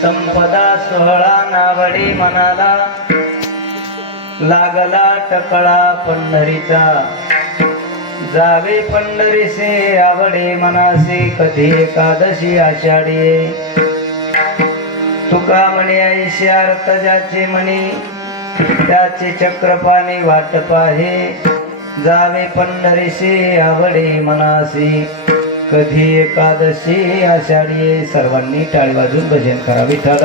संपदा सोहळा नावडी मनाला लागला टकळा पंढरीचा जावे पंढरीसे आवडे मनासे कधी एकादशी आषाढी तुका म्हणे ऐशी अर्थ ज्याचे म्हणे त्याचे चक्रपाणी वाट पाहे जावे पंढरीसे आवडे मनासे कधी एकादशी आषाढी सर्वांनी टाळी वाजून भजन करा विठ्ठल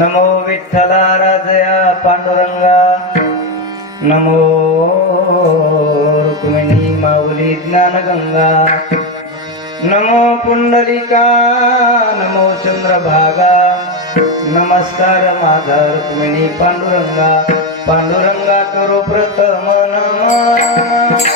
नमो विठ्ठला राजया पांडुरंगा नमो रुक्मिणी माऊली ज्ञानगंगा नमो पुंडलिका नमो चंद्रभागा नमस्कार माझा रुक्मिणी पांडुरंगा पांडुरंगा करो प्रथम नमः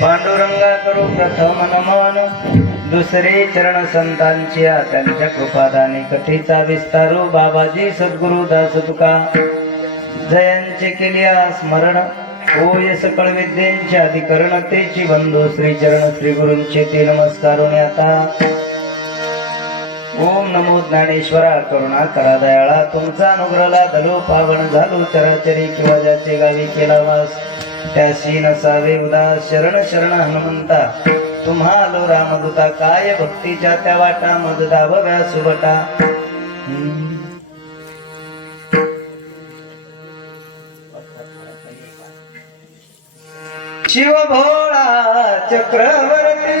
पांडुरंगा करू प्रथम नमन दुसरे चरण संतांच्या त्यांच्या कृपादानी कथेचा विस्तारू बाबाजी सद्गुरु दास तुका जयांचे केल्या स्मरण होय सकळ विद्येंचे अधिकरण तेची बंधू श्री चरण श्री गुरूंचे ते नमस्कार आता ओम नमो ज्ञानेश्वरा करुणा करा दयाळा तुमचा अनुग्रहला दलो पावन झालो चराचरी किंवा ज्याचे गावी केला वास त्याशी नसावे उदास शरण शरण हनुमंता तुम्हालो रामदूता काय भक्तीच्या त्या वाटा मज दाबव्या सुबटा शिव भोळा चक्रवर्ती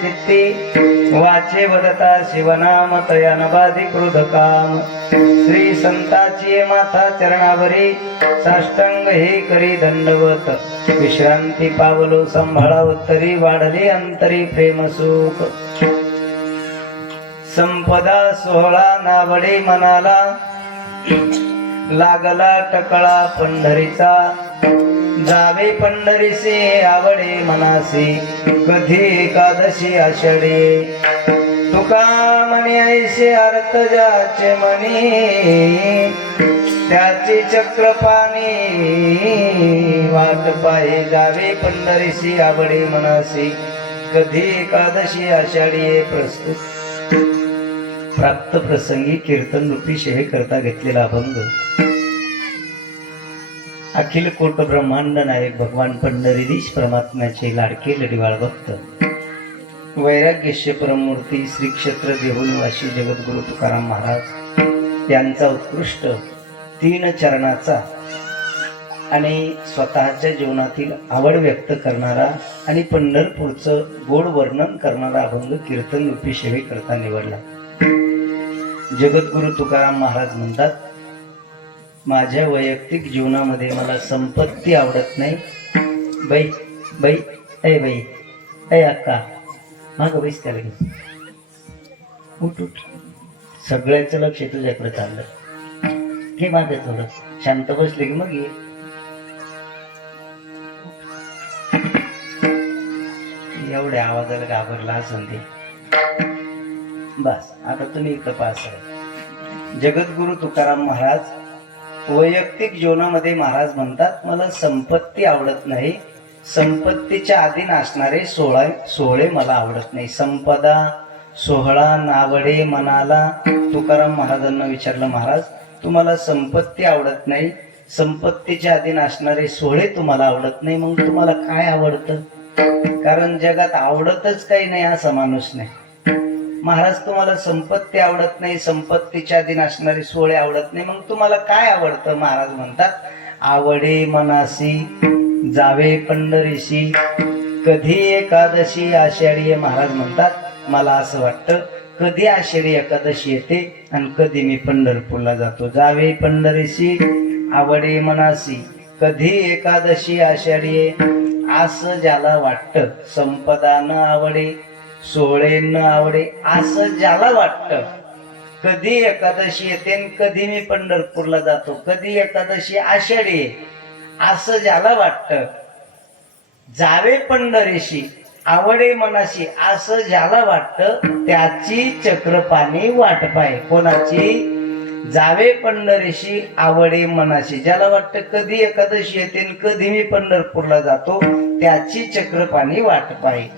चित्ती वाचे वदता शिवनाम तयान बाधी क्रोध काम श्री संताची माथा चरणावरी साष्टांग हे करी दंडवत विश्रांती पावलो संभाळा उत्तरी वाढली अंतरी प्रेम सुख संपदा सोहळा नावडे मनाला लागला टकळा पंढरीचा जावे पंढरीसे आवडे मनासी कधी एकादशी आषाढी तुका म्हणे ऐसे अर्थ ज्याचे मनी त्याची चक्रपाणी वाट पाहे जावे पंढरीसी आवडे मनासी कधी एकादशी आषाढी प्रस्तुत प्राप्त प्रसंगी कीर्तन रूपी शेवे करता घेतलेला अभंग अखिल कोट ब्रह्मांड नायक भगवान पंढरीधीश परमात्म्याचे लाडके लढीवाळ भक्त वैराग्यश्य परमूर्ती श्री क्षेत्र देहुनिवासी जगद्गुरु तुकाराम महाराज यांचा उत्कृष्ट 3 चरणाचा आणि स्वतःच्या जीवनातील आवड व्यक्त करणारा आणि पंढरपूरचं गोड वर्णन करणारा अभंग कीर्तन रूपी शेवे करता निवडला. जगद्गुरु तुकाराम महाराज म्हणतात, माझ्या वैयक्तिक जीवनामध्ये मला संपत्ती आवडत नाही. बाई बाई ऐ बाई ऐ अक्का माग बैस त्याला घे उठ उठ सगळ्याचं लक्ष तुझ्याकडे चाललं घे मागे थोडं शांत बसले की मग ये. एवढ्या आवाजाला घाबरला असून ते बस. आता तुम्ही इथं पास आहे. जगद्गुरु तुकाराम महाराज वैयक्तिक जीवनामध्ये महाराज म्हणतात, मला संपत्ती आवडत नाही, संपत्तीच्या अधीन असणारे सोहळे मला आवडत नाही. संपदा सोहळा नावडे मनाला. तुकाराम महाराजांना विचारलं, महाराज तुम्हाला संपत्ती आवडत नाही, संपत्तीच्या अधीन असणारे सोहळे तुम्हाला आवडत नाही, मग तुम्हाला काय आवडतं? कारण जगात आवडतच काही नाही असा माणूस नाही. महाराज तुम्हाला संपत्ती आवडत नाही, संपत्तीच्या अधीन असणारे सोहळे आवडत नाही, मग तुम्हाला काय आवडतं? महाराज म्हणतात, आवडे मनासी जावे पंढरीशी कधी एकादशी आषाढी. महाराज म्हणतात, मला असं वाटतं कधी आषाढी एकादशी येते आणि कधी मी पंढरपूरला जातो. जावे पंढरीशी आवडे मनासी कधी एकादशी आषाढी. असं ज्याला वाटतं संपदा न आवडे सोहळे न आवडे, असं ज्याला वाटतं कधी एकादशी येते आणि कधी मी पंढरपूरला जातो, कधी एकादशी आषाढी आहे, असं ज्याला वाटतं, जावे पंढरीशी आवडे मनाशी असं ज्याला वाटतं, त्याची चक्रपाणी वाट पाहे. कोणाची? जावे पंढरीशी आवडे मनाशी. ज्याला वाटतं कधी एकादशी येते आणि कधी मी पंढरपूरला जातो, त्याची चक्रपाणी वाट पाहे.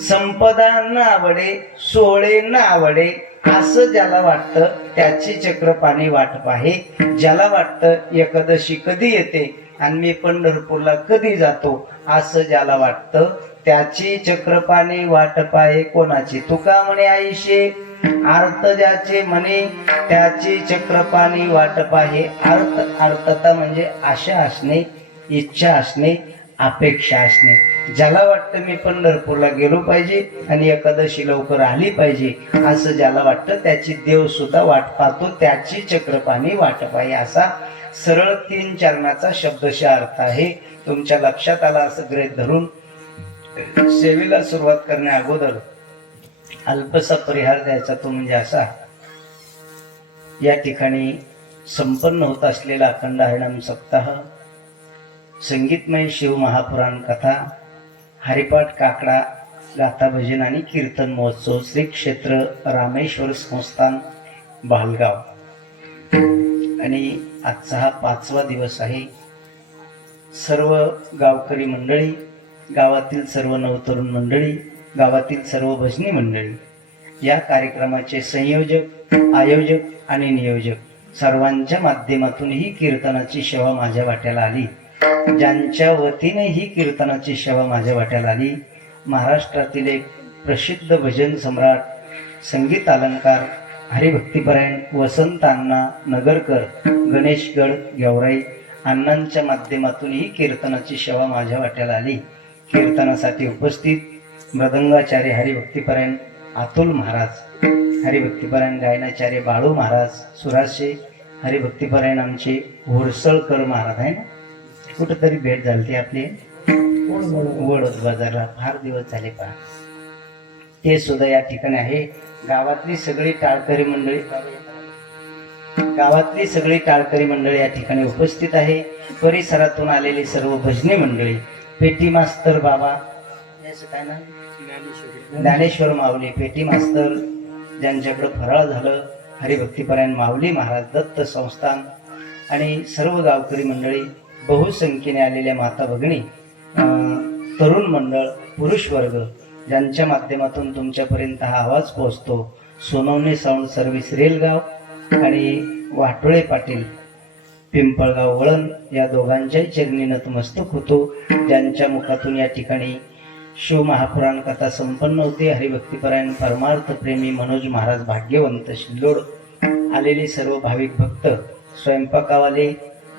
संपदा न आवडे सोहळे न आवडे असं ज्याला वाटतं, त्याची चक्रपाणी वाट पाहे. ज्याला वाटतं एकादशी कधी येते आणि मी पंढरपूरला कधी जातो, असं ज्याला वाटतं, त्याची चक्रपाणी वाट पाहे. कोणाची? तुका म्हणे आईशे अर्थ ज्याचे म्हणे, त्याची चक्रपाणी वाट पाहे. अर्थता म्हणजे आशा असणे, इच्छा असणे, अपेक्षा असणे. ज्याला वाटतं मी पंढरपूरला गेलो पाहिजे आणि एकादशी लवकर आली पाहिजे, असं ज्याला वाटतं, त्याची देव सुद्धा वाट पाहतो, त्याची चक्रपाणी वाट पाहे. असा सरळ 3 चरणाचा शब्दशः अर्थ आहे. तुमच्या लक्षात आला असं गृहीत धरून सेवेला सुरुवात करण्या अगोदर अल्पसा परिहार द्यायचा. तो म्हणजे असा, या ठिकाणी संपन्न होत असलेला अखंड हरिनाम सप्ताह, संगीतमय शिव महापुराण कथा, हरिपाठ काकडा गाथा भजन आणि कीर्तन महोत्सव श्री क्षेत्र रामेश्वर संस्थान भालगाव. आणि आजचा हा 5वा दिवस आहे. सर्व गावकरी मंडळी, गावातील सर्व नवतरुण मंडळी, गावातील सर्व भजनी मंडळी, या कार्यक्रमाचे संयोजक, आयोजक आणि नियोजक सर्वांच्या माध्यमातून ही कीर्तनाची सेवा माझ्या वाट्याला आली. ज्यांच्या वतीने ही कीर्तनाची सेवा माझ्या वाट्याला आली, महाराष्ट्रातील एक प्रसिद्ध भजन सम्राट, संगीत अलंकार, हरिभक्तीपरायण वसंत अण्णा नगरकर, गणेशगड गेवराई अण्णांच्या माध्यमातून ही कीर्तनाची सेवा माझ्या वाट्याला आली. कीर्तनासाठी उपस्थित मृदंगाचार्य हरिभक्तीपरायण अतुल महाराज, हरिभक्तीपरायण गायनाचार्य बाळू महाराज, सुराशे हरिभक्तीपरायण आमचे होरसळकर महाराज आहे ना, कुठंतरी भेट झाली ती आपली वडोद बाजारला, फार दिवस झाले पहा. ते सुद्धा या ठिकाणी आहे. गावातली सगळी टाळकरी मंडळी या ठिकाणी उपस्थित आहे. परिसरातून आलेली सर्व भजनी मंडळी, पेटी मास्तर बाबा काय ना, ज्ञानेश्वर माऊली पेटी मास्तर, ज्यांच्याकडे फराळ झालं, हरिभक्तीपरायण माऊली महाराज, दत्त संस्थान आणि सर्व गावकरी मंडळी, बहुसंख्येने आलेल्या माता भगिनी, तरुण मंडळ, पुरुष वर्ग, ज्यांच्या माध्यमातून तुमच्यापर्यंत हा आवाज पोहोचतो. सोनवणे साऊंड सर्व्हिस रेलगाव आणि वाटोळे पाटील पिंपळगाव वळण या दोघांच्याही चरणी नतमस्तक होतो, ज्यांच्या मुखातून या ठिकाणी शिव महापुराण कथा संपन्न होते. हरिभक्तीपरायण परमार्थ प्रेमी मनोज महाराज भाग्यवंत शिल्लोड, आलेले सर्व भाविक भक्त, स्वयंपाकावाले,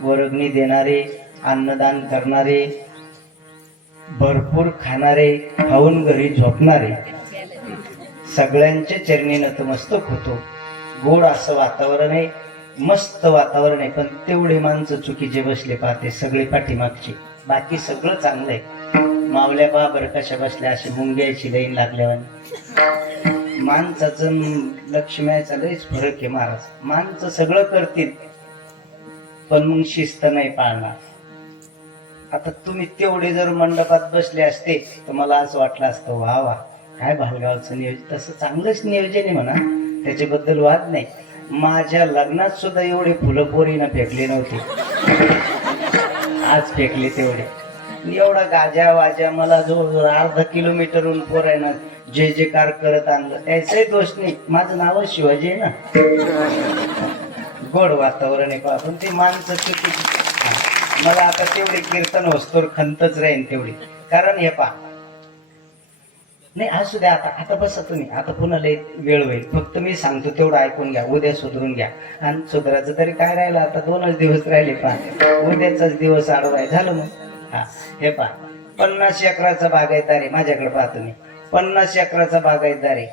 वर्गणी देणारे, अन्नदान करणारे, भरपूर खाणारे, खाऊन घरी झोपणारे, सगळ्यांच्या चरणी नतमस्तक होतो. गोड असं वातावरण आहे, मस्त वातावरण आहे, पण तेवढे माणसं चुकीचे बसले पाहते सगळे पाठीमागचे, बाकी सगळं चांगलं आहे. मावल्या पहा बरं कशा बसल्या, अशी मुंग्याची लाईन लागल्यावर. माणसाचं लक्ष्म्याचा लयच फरक आहे महाराज. माणसं सगळं करतील पण मग शिस्त नाही पाळणार. आता तुम्ही तेवढे जर मंडपात बसले असते तर मला असं वाटलं असतं वा वा काय भालगावचं नियोजन, तसं चांगलंच नियोजन आहे म्हणा, त्याच्याबद्दल वाद नाही. माझ्या लग्नात सुद्धा एवढे फुलं पोरीनं फेकले नव्हते, आज फेकले तेवढे. एवढा गाजा वाजा मला जवळजवळ अर्धा किलोमीटरहून पोरायनं जे जे कार करत आणलं, त्याचाही दोष नाही, माझं नाव शिवाजी आहे ना. गोड वातावरण आहे पहा, पण ते माणसं चुकीची. मला आता तेवढे कीर्तन होस्तोर खंतच राहीन तेवढी, कारण हे पहा नाही असू द्या. आता बसा तुम्ही, आता पुन्हा लय वेळ होईल, फक्त मी सांगतो तेवढं ऐकून घ्या, उद्या सुधरून घ्या. आणि सुधारायचं तरी काय राहिलं, आता 2च दिवस राहिले पहा, उद्याचाच दिवस आडवाय झालं मग. हा हे पहा, 50 एकराचा बागायतदार आहे माझ्याकडे पहा तुम्ही, 50 एकराचा बागायतदार आहे.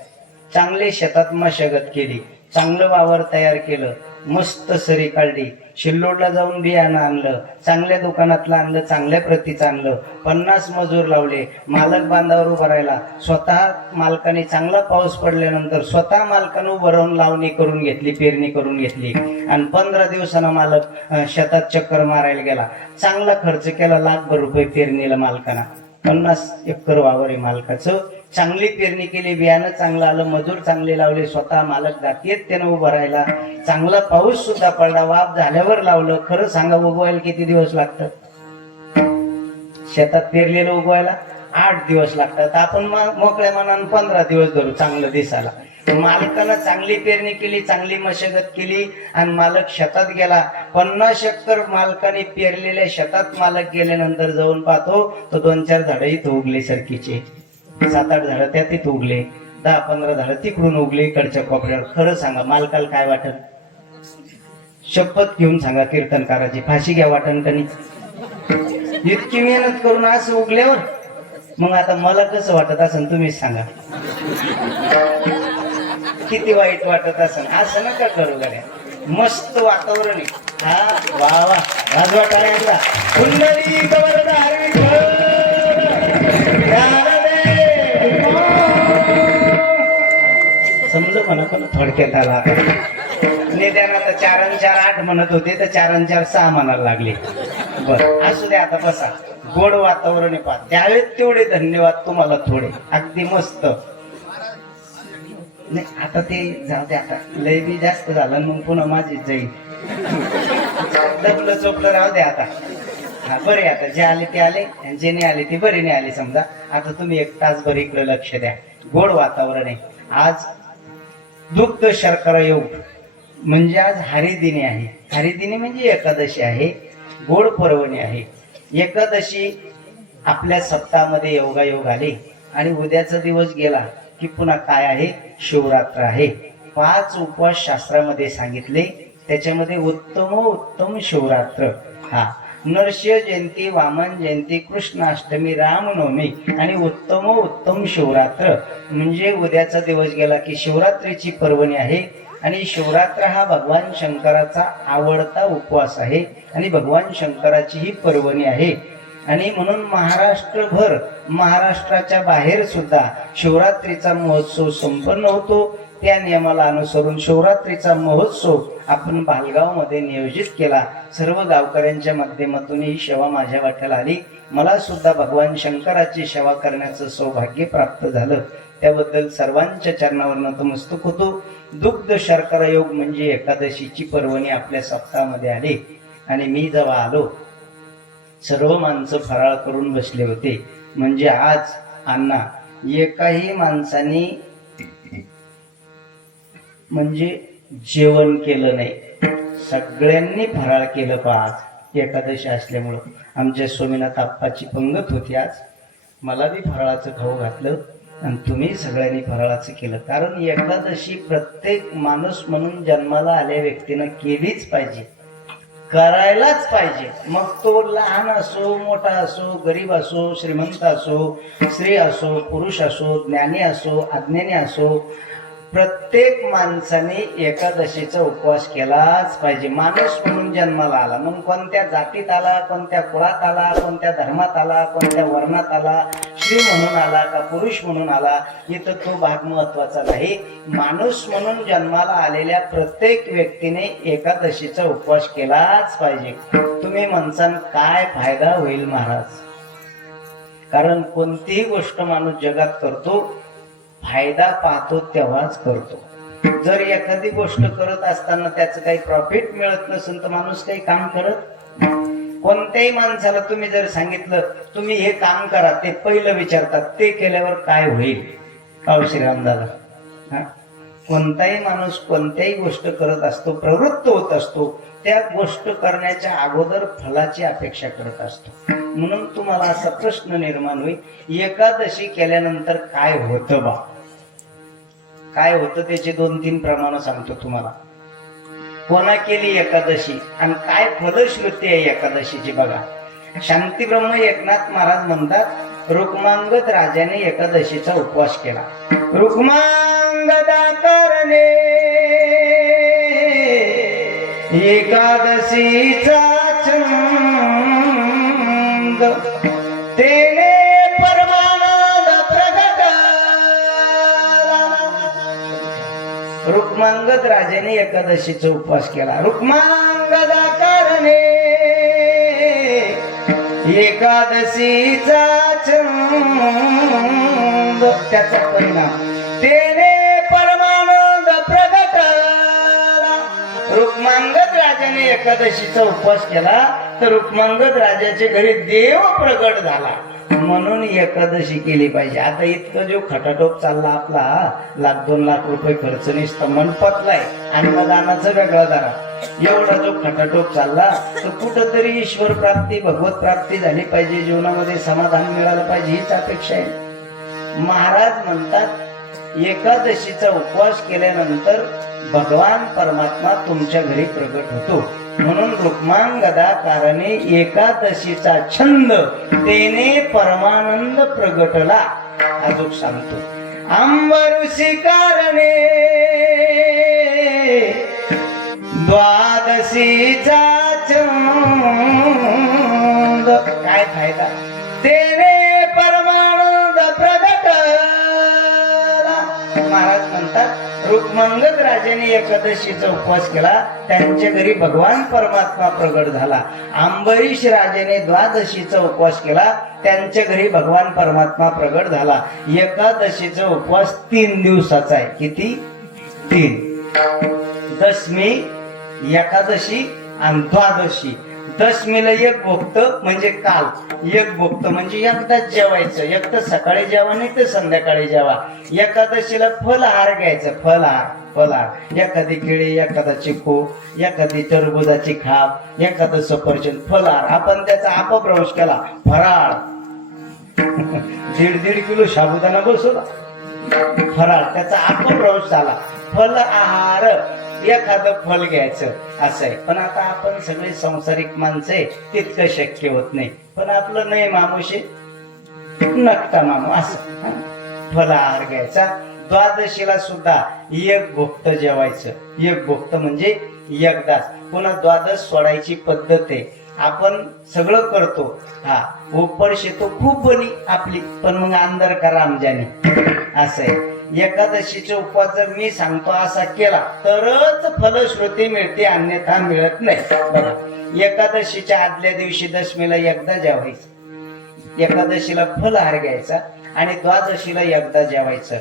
चांगले शेतात मशागत केली, चांगलं वावर तयार केलं, मस्त सरी काढली, शिल्लोडला जाऊन बियाणं आणलं, चांगल्या दुकानातलं आणलं, चांगल्या प्रतीचं आणलं, 50 मजूर लावले, मालक बांधावर उभं राहिला, स्वतः मालकाने चांगला पाऊस पडल्यानंतर स्वतः मालकानं उभं राहून लावणी करून घेतली, पेरणी करून घेतली, आणि 15 दिवसानं मालक शेतात चक्कर मारायला गेला. चांगला खर्च केला, लाखभर रुपये पेरणीला मालकाना. 50 एकर वावर आहे मालकाचं, चांगली पेरणी केली, बियाणं चांगलं आलं, मजूर चांगले लावले, स्वतः मालक जातीयेत त्यानं उभं राहिला, चांगला पाऊस सुद्धा पडला, वाफ झाल्यावर लावलं. खरं सांगा उगवायला किती दिवस लागतात? शेतात पेरलेलं उगवायला 8 दिवस लागतात. आपण मोकळ्या मनानं 15 दिवस धरू चांगलं दिसायला. मालकानं चांगली पेरणी केली, चांगली मशागत केली, आणि मालक शेतात गेला. 50 एकर मालकाने पेरलेल्या शेतात मालक गेल्यानंतर जाऊन पाहतो तर 2-4 झाडं इथं उगले, सरकीचे 7-8 झाडं त्यात इथं उगले, 10-15 झाडं तिकडून उगले इकडच्या कोपऱ्यावर. खरं सांगा मालकाला काय वाटत? शपथ घेऊन सांगा कीर्तनकाराची, फाशी घ्या वाटण कनी. इतकी मेहनत करून असं उगल्यावर मग आता मला कसं वाटत असेल तुम्हीच सांगा, किती वाईट वाटत असेल. असं नका करू गड्या, मस्त वातावरण आहे. हा वा वा, राजवा टाळ्यांचा कुंडली समजलं म्हणा, पण थोडक्यात आला. निदान आता 4 आणि 4 8 म्हणत होते तर 4 आणि 4 6 म्हणायला लागले. बरं असू द्या, आता बसा. गोड वातावरण आहे पहा, त्यावेळेस तेवढे धन्यवाद तुम्हाला, थोडे अगदी मस्त. नाही आता ते जाऊ दे, आता लय बी जास्त झालं मग पुन्हा माझीच जाईल. दबलं चोपलं राहू द्या आता. हा बरे, आता जे आले ते आले, जे नाही आले ते बरे नाही आले समजा. आता तुम्ही 1 तासभर इकडे लक्ष द्या. गोड वातावरण आहे. आज दुग्ध शर्करा योग म्हणजे आज हरिदिनी आहे. हरिदिनी म्हणजे एकादशी आहे, गोड पर्वणी आहे. एकादशी आपल्या सप्ताहामध्ये योगायोग आले आणि उद्याचा दिवस गेला की पुन्हा काय आहे? शिवरात्र आहे. 5 उपवास शास्त्रामध्ये सांगितले, त्याच्यामध्ये उत्तम शिवरात्र. हा नरसिंह जयंती, वामन जयंती, कृष्णाष्टमी, रामनवमी आणि उत्तम शिवरात्र. म्हणजे उद्याचा दिवस गेला की शिवरात्रीची पर्वणी आहे. आणि शिवरात्र हा भगवान शंकराचा आवडता उपवास आहे आणि भगवान शंकराची ही पर्वणी आहे. आणि म्हणून महाराष्ट्रभर, महाराष्ट्राच्या बाहेर सुद्धा शिवरात्रीचा महोत्सव संपन्न होतो. त्या नियमाला अनुसरून शिवरात्रीचा महोत्सव आपण भालगाव मध्ये नियोजित केला. सर्व गावकऱ्यांच्या माध्यमातून ही सेवा माझ्या वाट्याला आली. मला सुद्धा भगवान शंकराची सेवा करण्याचं सौभाग्य प्राप्त झालं. त्याबद्दल सर्वांच्या चरणावर नतमस्तक होतो. दुग्ध शर्करा योग म्हणजे एकादशीची पर्वणी आपल्या सप्ताहामध्ये आली. आणि मी जेव्हा आलो, सर्व माणसं फराळ करून बसले होते. म्हणजे आज अण्णा एकाही माणसाने म्हणजे जेवण केलं नाही. सगळ्यांनी फराळ केलं. आज एकादशी असल्यामुळं आमच्या स्वामीनाथ आप्पाची पंगत होती. आज मला बी फराळाचं खाऊ घातलं आणि तुम्ही सगळ्यांनी फराळाचं केलं. कारण एकादशी प्रत्येक माणूस म्हणून जन्माला आल्या व्यक्तीनं केलीच पाहिजे, करायलाच पाहिजे. मग तो लहान असो, मोठा असो, गरीब असो, श्रीमंत असो, स्त्री असो, पुरुष असो, ज्ञानी असो, अज्ञानी असो, प्रत्येक माणसाने एकादशीचा उपवास केलाच पाहिजे. माणूस म्हणून जन्माला आला, मग कोणत्या जातीत आला, कोणत्या कुळात आला, कोणत्या धर्मात आला, कोणत्या वर्णात आला, स्त्री म्हणून आला का पुरुष म्हणून आला, इथं तो भाग महत्वाचा नाही. माणूस म्हणून जन्माला आलेल्या प्रत्येक व्यक्तीने एकादशीचा उपवास केलाच पाहिजे. तुम्ही म्हणसान काय फायदा होईल महाराज? कारण कोणतीही गोष्ट माणूस जगात करतो फायदा पाहतो तेव्हाच करतो. जर एखादी गोष्ट करत असताना त्याचं काही प्रॉफिट मिळत नसेल तर माणूस काही काम करत. कोणत्याही माणसाला तुम्ही जर सांगितलं तुम्ही हे काम करा, ते पहिलं विचारतात ते केल्यावर काय होईल. पाव श्रीराम दादा, कोणताही माणूस कोणत्याही गोष्ट करत असतो, प्रवृत्त होत असतो, त्या गोष्ट करण्याच्या अगोदर फलाची अपेक्षा करत असतो. म्हणून तुम्हाला असा प्रश्न निर्माण होईल, एकादशी केल्यानंतर काय होतं बा? काय होतं त्याचे 2-3 प्रमाण सांगतो तुम्हाला. कोणा केली एकादशी आणि काय फलश्रुती आहे एकादशीची बघा. शांतीब्रह्म एकनाथ महाराज म्हणतात, रुक्मांगद राजाने एकादशीचा उपवास केला. रुक्मांगदा करणे एकादशीचा छंद, तेने परमानंद प्रगट. रुक्मांगद राजाने एकादशीचा उपवास केला. रुक्मांगदा करणे एकादशीचा छंद, त्याचा परिणाम तेने परमानंद प्रगट. रुक्मांगद राजाने एकादशीचा उपवास केला तर रुक्मांगद राजाच्या घरी देव प्रगट झाला. म्हणून एकादशी केली पाहिजे. आता इतकं जो खटाटोप चालला आपला, 1-2 लाख रुपये खर्च निसता मनपतलाय, अन्नदानाचं वेगळा दारा, एवढा जो खटाटोप चालला तर कुठंतरी ईश्वर प्राप्ती, भगवत प्राप्ती झाली पाहिजे, जीवनामध्ये समाधान मिळालं पाहिजे, हीच अपेक्षा आहे. महाराज म्हणतात एकादशीचा उपवास केल्यानंतर भगवान परमात्मा तुमच्या घरी प्रगट होतो. म्हणून रुक्मांगदा कारणे एकादशीचा छंद, तेने परमानंद प्रगटला. अजून सांगतो, अंबऋषी कारणे द्वादशीचा छंद. काय फायदा? तेने परमानंद प्रगटला. महाराज म्हणतात रुक्मांगद राजाने एकादशीचा उपवास केला, त्यांच्या घरी भगवान परमात्मा प्रगट झाला. अंबरीश राजाने द्वादशीचा उपवास केला, त्यांच्या घरी भगवान परमात्मा प्रगट झाला. एकादशीचा उपवास 3 दिवसाचा आहे. किती? 3. दशमी, एकादशी आणि द्वादशी. दशमीला एक भोक्त म्हणजे काल, एक भोक्त म्हणजे एकदाच जेवायचं, एक तर सकाळी जेवा नाही तर संध्याकाळी जेवा. एकादशीला फलहार घ्यायचं, फलहार, एखादी केळी, एखादा चिक्कू, एखादी टरबुजाची खाप, एखादं सफरचंद, फलहार. आपण त्याचा अपभ्रंश केला, फराळ. 1.5 किलो साबुदाणा बसवला, फराळ, त्याचा अपभ्रंश झाला. फल आहार एखादं फल घ्यायचं असं आहे. पण आता आपण सगळे संसारिक माणसं आहे, तितकं शक्य होत नाही. पण आपलं नाही मामुशे नकटा मामू असं फलाहार घ्यायचा. द्वादशीला सुद्धा एक भुक्त जेवायचं. एक भुक्त म्हणजे एकदाच. पुन्हा द्वादश सोडायची पद्धत आहे. आपण सगळं करतो, हा उपरशे तो खूप बनी आपली, पण मग अंदर करा आमच्याने असं आहे. एकादशीचा उपवास जर मी सांगतो असा केला तरच फलश्रुती मिळते, अन्यथा मिळत नाही. बघा, एकादशीच्या आदल्या दिवशी दशमीला एकदा जेवायचं, एकादशीला फलहार घ्यायचा आणि द्वादशीला एकदा जेवायचं.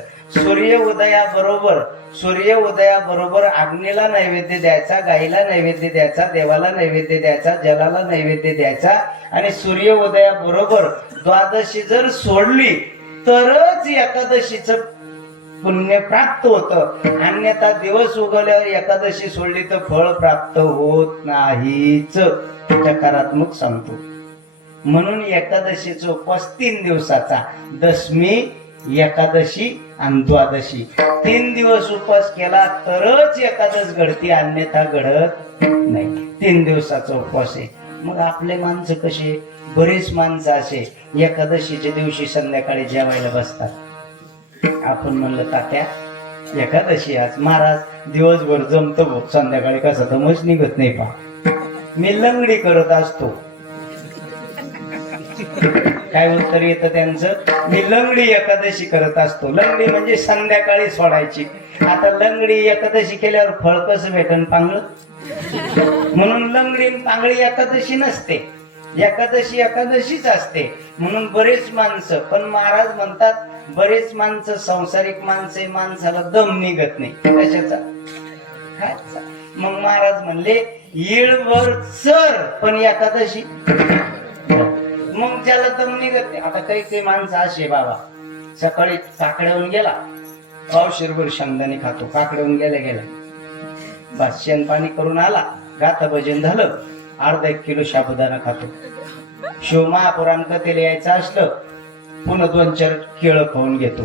सूर्य उदयाबरोबर अग्नीला नैवेद्य द्यायचा, गाईला नैवेद्य द्यायचा, देवाला नैवेद्य द्यायचा, जलाला नैवेद्य द्यायचा. आणि सूर्य उदयाबरोबर द्वादशी जर सोडली तरच एकादशीचं पुण्य प्राप्त होतं. अन्यथा दिवस उगवल्यावर एकादशी सोडली तर फळ प्राप्त होत नाहीच. सकारात्मक सांगतो. म्हणून एकादशीचा उपवास 3 दिवसाचा, दशमी, एकादशी आणि द्वादशी 3 दिवस उपवास केला तरच एकादश घडते, अन्यथा घडत नाही. 3 दिवसाचा उपवास आहे. मग आपले माणसं कसे, बरेच माणसं असे एकादशीच्या दिवशी संध्याकाळी जेवायला बसतात. आपण म्हणलं तात्या एकादशी आज, महाराज दिवसभर जमतो भाऊ, संध्याकाळी कसा दमच निघत नाही पा, मी लंगडी करत असतो. काय उत्तर येतं त्यांचं, मी लंगडी एकादशी करत असतो. लंगडी म्हणजे संध्याकाळी सोडायची. आता लंगडी एकादशी केल्यावर फळ कसं भेटन पांगळ, म्हणून लंगडी पांगळी एकादशी नसते, एकादशी एकादशीच असते. म्हणून बरेच माणसं, पण महाराज म्हणतात बरेच माणसं संसारिक माणसे, माणसाला दम निघत नाही कशाचा खायचा. मग महाराज म्हणले येळभर चर पण एकादशी, मग त्याला दम निघत नाही. आता काही काही माणसं असे बाबा, सकाळी काकड्याहून गेला, पावशेरभर शेंगदाणे खातो, काकड्याहून गेल्या गेल्या बस शेण पाणी करून आला, गाथा भजन झालं, अर्धा 1 किलो साबुदाणा खातो. शिव महापुराण कथेला यायचं असलं पुन्हा 2-4 केळं खाऊन घेतो.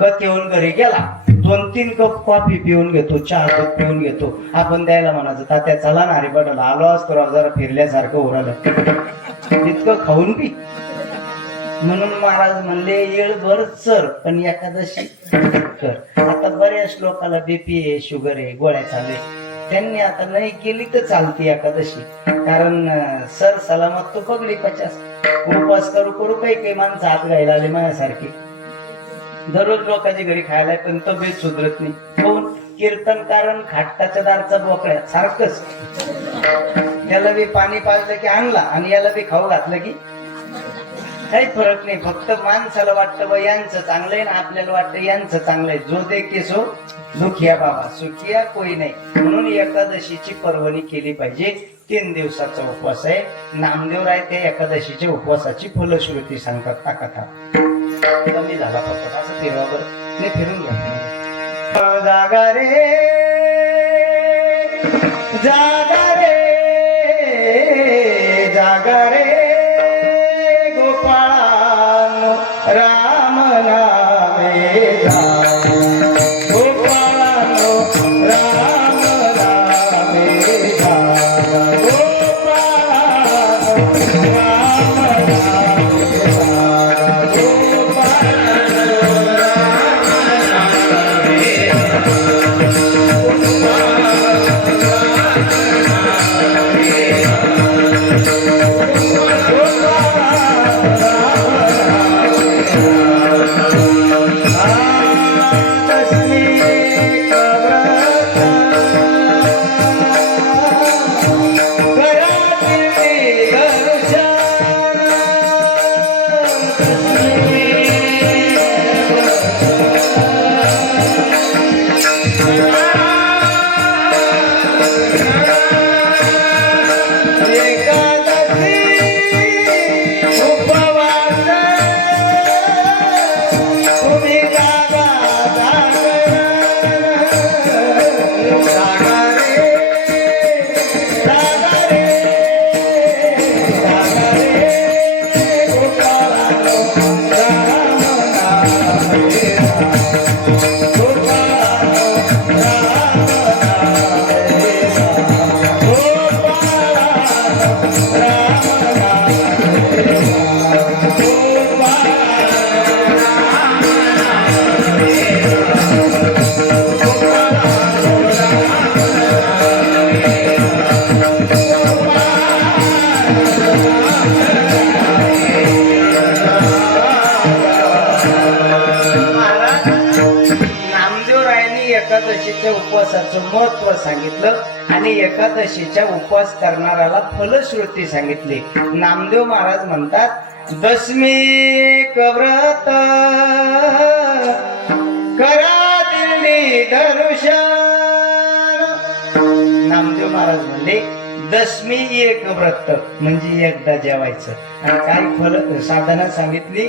कथ येऊन घरी गेला 2-3 कप कॉफी पिऊन घेतो, चहा दूध पिऊन घेतो. आपण द्यायला म्हणायचं तात्या चला ना हरिपाठाला आलो असतो राव, जरा फिरल्यासारखं उरालं, इतकं खाऊन पी. म्हणून महाराज म्हणले येळभर चर पण एकादशी कर. आता बऱ्याच लोकांना बीपी आहे, शुगर आहे, गोळ्या चालू आहे, त्यांनी आता नाही केली तर चालते एकादशी. कारण सर सलामत तो पगडी 50. उपवास करू करू काही काही माणसं हात घायला आले माझ्यासारखे. दररोज लोकांच्या घरी खायला पण तब्येत सुधरत नाही. कोण कीर्तनकार खाटकाच्या दारचा बोकड्या सारखंच, त्याला बी पाणी पाजलं की आणला आणि याला बी खाऊ घातलं की काही फरक नाही. फक्त माणसाला वाटतं बा यांचं चांगलंय ना आपल्याला वाटतं यांचं चांगलंय. जो दे केसो दुखिया बाबा सुखिया कोई नाही. म्हणून एकादशीची पर्वणी केली पाहिजे. 3 दिवसाचा उपवास आहे. नामदेव राय त्या एकादशीच्या उपवासाची फलश्रुती सांगतात. कथा कमी झाला फक्त असं फिरवा बरं, नाही फिरून घ्या. जागा रे जागा रे जागा रे गोपाळानो राम नामे जागा, गोपाळानो राम नामे जागा, गोपाळानो राम नामे जागा, गोपाळानो राम उपवासाचं महत्व सांगितलं आणि एकादशीच्या उपवास करणाऱ्याला फलश्रुती सांगितली. नामदेव महाराज म्हणतात, दशमी व्रत करा दिंडी दर्शन. नामदेव महाराज म्हणले, दशमी एक व्रत म्हणजे एकदा जेवायचं. आणि काय फल साधना सांगितली,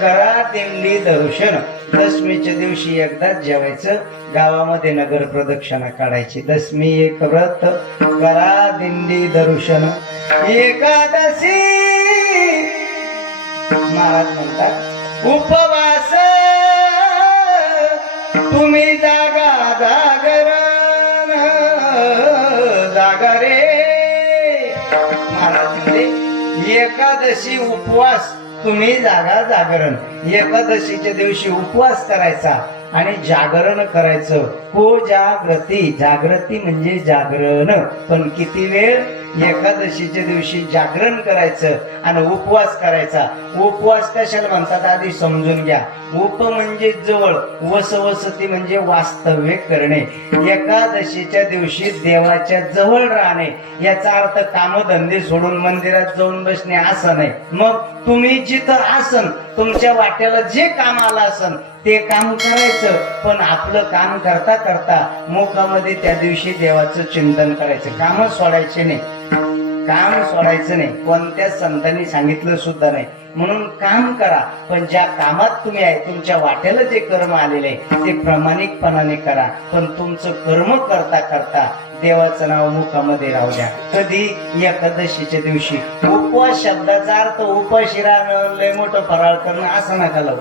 करा दिंडी दर्शन. दशमीच्या दिवशी एकदा जेवायचं, गावामध्ये नगर प्रदक्षिणा काढायची. दशमी एक व्रत करा दिंडी दर्शन. एकादशी महाराज म्हणतात, उपवास तुम्ही जागा जागरण जागरे. महाराज म्हणले, एकादशी उपवास तुम्ही जागा जागरण. एकादशीच्या दिवशी उपवास करायचा आणि जागरण करायचं. हो जागृती, जागृती म्हणजे जागरण. पण किती वेळ? एकादशीच्या दिवशी जागरण करायचं आणि उपवास करायचा. उपवास कशाला म्हणतात आधी समजून घ्या. उप म्हणजे जवळ, वसवसती म्हणजे वास्तव्य करणे. एकादशीच्या दिवशी देवाच्या जवळ राहणे, याचा अर्थ कामधंदे सोडून मंदिरात जाऊन बसणे असं नाही. मग तुम्ही जिथं आसन, तुमच्या वाट्याला जे काम आलं असन ते काम करायचं. पण आपलं काम करता करता मुखामध्ये त्या दिवशी देवाचं चिंतन करायचं. काम सोडायचे नाही, काम सोडायचं नाही. कोणत्या संतांनी सांगितलं सुद्धा नाही. म्हणून काम करा, पण ज्या कामात तुम्ही आहे, तुमच्या वाट्याला जे कर्म आलेले ते प्रामाणिकपणाने करा. पण तुमचं कर्म करता करता देवाचं नाव मुखामध्ये राहू द्या. कधी? एकादशीच्या दिवशी. उपवास शब्दाचा अर्थ उपाशी राहणं, लय मोठं फराळ करणं असं नका लावू.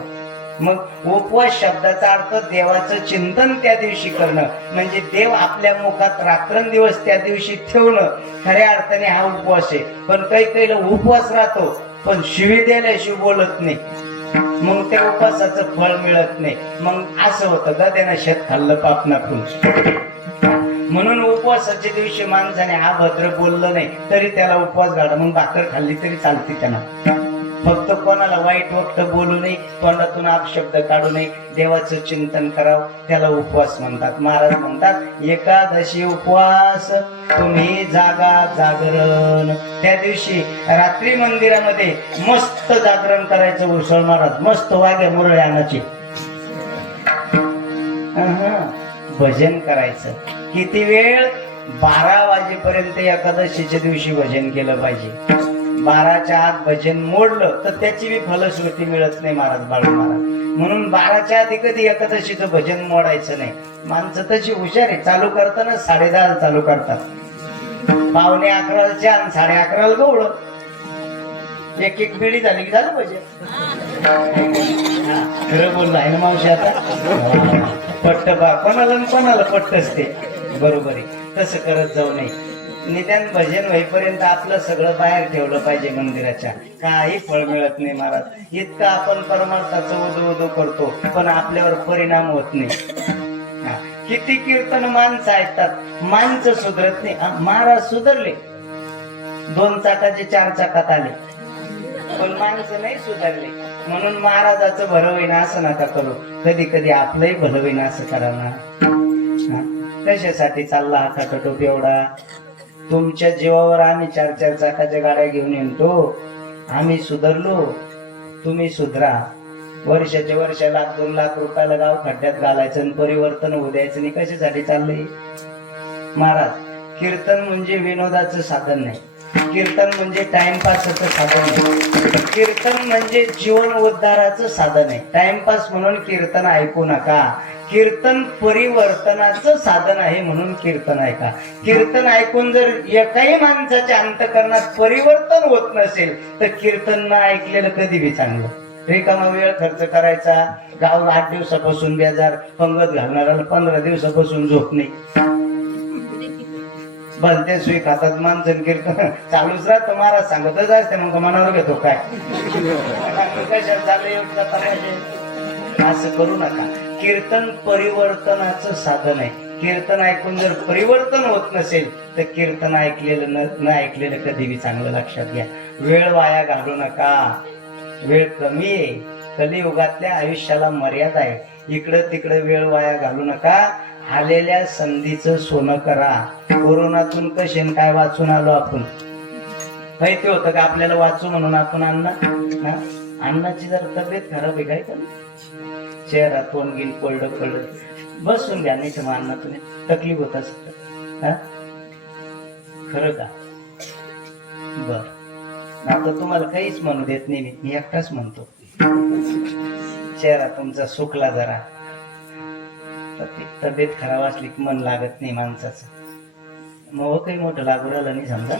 मग उपवास शब्दाचा अर्थ देवाचं चिंतन त्या दिवशी करणं, म्हणजे देव आपल्या मुखात रात्रंदिवस त्या दिवशी ठेवणं. खऱ्या अर्थाने हा उपवास आहे. पण काही काही उपवास राहतो पण शिवी द्यायल्याशिवाय बोलत नाही, मग त्या उपवासाचं फळ मिळत नाही. मग असं होतं, गद्यानं शेत खाल्लं पाप नापून. म्हणून उपवासाच्या दिवशी माणसाने हा भद्र बोललं नाही तरी त्याला उपवास घाला. मग भाकर खाल्ली तरी चालते त्यांना. फक्त कोणाला वाईट वक्त बोलू नये, तोंडातून अपशब्द काढू नये, देवाचं चिंतन करावं, त्याला उपवास म्हणतात. महाराज म्हणतात, एकादशी उपवास तुम्ही जागा जागरण. त्या दिवशी रात्री मंदिरामध्ये मस्त जागरण करायचं. उसळ महाराज मस्त वाघ्या मुरळ्या आणायची, भजन करायचं. किती वेळ? 12 वाजेपर्यंत एकादशीच्या दिवशी भजन केलं पाहिजे. 12च्या आत भजन मोडलं तर त्याची बी फलश्रुती मिळत नाही. महाराज बाळू महाराज म्हणून 12च्या आधी कधी एकादशीचं भजन मोडायचं नाही. माणसं तशी हुशार आहे, चालू करताना 10:30 चालू करतात, 11:45 चहा, 11:30 गवळ. एक एक पिढी झाली की झालं भजन. खरं बोललं आहे ना मावशी? आता पट्ट बा कोणाला कोणाला पट्टच ते. बरोबर आहे, तसं करत जाऊ नये. निदान भजन होईपर्यंत आपलं सगळं बाहेर ठेवलं पाहिजे मंदिराच्या. काही फळ मिळत नाही महाराज. इतकं आपण परमार्थाचं उदो उदो करतो पण आपल्यावर परिणाम होत नाही. किती कीर्तन माणसं ऐकतात, माणसं सुधरत नाही. महाराज सुधरले, 2 चाकाचे 4 चाकात आले, पण माणसं नाही सुधारले. म्हणून महाराजाचं भलं होईना असं नका करू, कधी कधी आपलंही भलं होईना असं करा ना. कशासाठी चालला हा खाटाटोप एवढा? तुमच्या जीवावर आम्ही 4-4 चाकाच्या गाड्या घेऊन येतो. आम्ही सुधारलो, तुम्ही सुधरा. वर्षाच्या वर्ष 1-2 लाख रुपयाला गाव खड्ड्यात घालायचं आणि परिवर्तन होऊ द्यायचं नाही. कशासाठी चाललंय महाराज? कीर्तन म्हणजे विनोदाचं साधन नाही, कीर्तन म्हणजे टाइमपासचं साधन नाही, कीर्तन म्हणजे जीवन उद्धाराचं साधन आहे. टाइमपास म्हणून कीर्तन ऐकू नका. कीर्तन परिवर्तनाचं साधन आहे, म्हणून कीर्तन ऐका. कीर्तन ऐकून जर एकाही माणसाच्या अंतःकरणात परिवर्तन होत नसेल तर कीर्तन न ऐकलेलं कधी बी चांगलं. रिकामा वेळ खर्च करायचा. गाव 8 दिवसापासून बेजार, पंगत घालणाऱ्याला 15 दिवसापासून झोप नाही. भलते सुई खातात माणसं, कीर्तन चालूच राहतं. महाराज सांगतच असते, मग मनावर घेतो काय कशात झालं. असं करू नका. कीर्तन परिवर्तनाचं साधन आहे. कीर्तन ऐकून जर परिवर्तन होत नसेल तर कीर्तन ऐकलेलं न ऐकलेलं कधी बी चांगलं. लक्षात घ्या, वेळ वाया घालू नका. वेळ कमी आहे. कलियुगातल्या आयुष्याला मर्यादा आहे. इकडं तिकडं वेळ वाया घालू नका. आलेल्या संधीचं सोनं करा. कोरोनातून कसे न काय वाचून आलो आपण. माहिती होतं का आपल्याला वाचू म्हणून आपण अन्नाची जर तब्येत खराब आहे काय करणार, चेहरा तोंड गेल पडलं बसून घ्या, नाही तर मग अन्नातून तकलीफ होत असत. खरं का? बर, आता तुम्हाला काहीच म्हणू देत नाही, मी एकटाच म्हणतो. चेहरा तुमचा सुकला जरा, तब्येत खराब असली की मन लागत नाही माणसाचं. मग काही मोठं लागू राहिलं नाही समजा,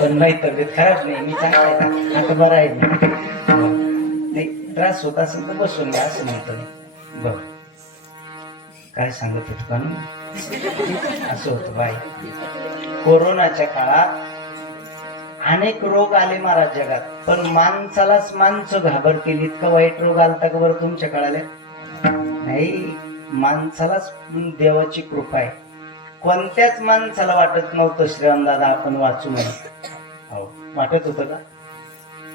पण नाही तब्येत खराब नाही, मी चांगला आता बरं आहे. नाही त्रास होत असेल तर बसून घ्या असं म्हणतो मी. बर, काय सांगत होत पण असं होतं बाई, कोरोनाच्या काळात अनेक रोग आले महाराज जगात, पण माणसालाच माणसं घाबरतील इतकं वाईट रोग आलता का बरं तुमच्या काळाला? नाही, माणसालाच देवाची कृपा आहे. कोणत्याच माणसाला वाटत नव्हतं श्रीराम दादा आपण वाचू म्हणून. वाटत होतं का?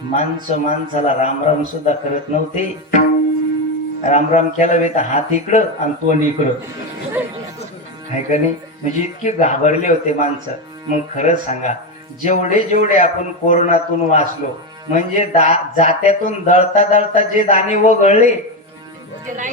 माणसाला रामराम सुद्धा करत नव्हते. रामराम केला वेळ हात इकडं आणि तोंड इकडं, आहे का नाही? म्हणजे इतके घाबरले होते माणसं. मग खरंच सांगा, जेवढे आपण कोरोनातून वाचलो, म्हणजे जात्यातून दळता दळता जे दाणे वगळले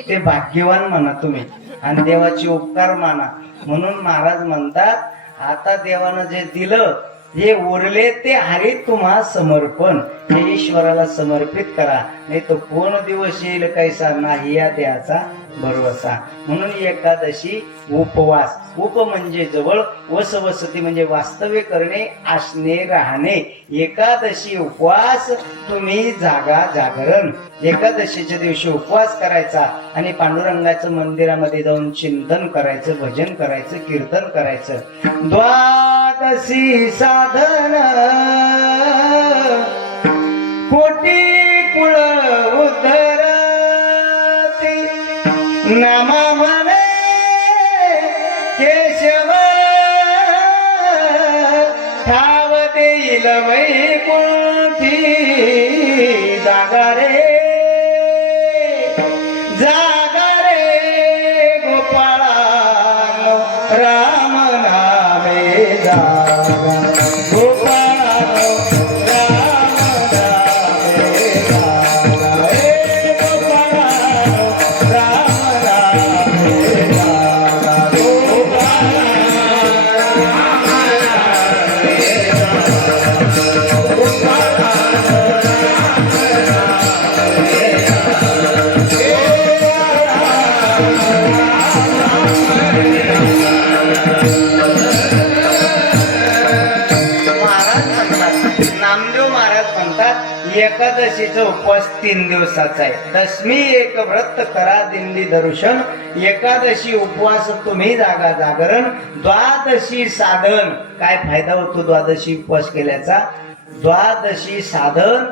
ते भाग्यवान म्हणा तुम्ही, आणि देवाचे उपकार माना. म्हणून महाराज म्हणतात, आता देवानं जे दिलं हे उरले ते हरी तुम्हा समर्पण, हे ईश्वराला समर्पित करा, नाही तर कोण दिवस येईल कैसा नाही या देहाचा भरवसा. म्हणून एकादशी उपवास, उप म्हणजे जवळ, वसवसती म्हणजे वास्तव्य करणे, असणे राहणे. एकादशी उपवास तुम्ही जागा जागरण. एकादशीच्या दिवशी उपवास करायचा आणि पांडुरंगाचं मंदिरामध्ये जाऊन चिंतन करायचं, भजन करायचं, कीर्तन करायचं. द्वादशी साधन कोटी कुळ उद्धरती, नामा म्हणे केशव ठाव देईल वैकुंठी. जागा रे गोपाळा राम नामे जागा, गोपाळा राम नामे जागा, रे गोपाळा राम नामे जागा, गोपाळा राम नामे जागा, गोपाळा एकादशीचा उपवास 3 दिवसाचा आहे. दशमी एक व्रत करा दिंडी दर्शन. एकादशी उपवास तुम्ही जागा जागरण. द्वादशी साधन, काय फायदा होतो द्वादशी उपवास केल्याचा? द्वादशी साधन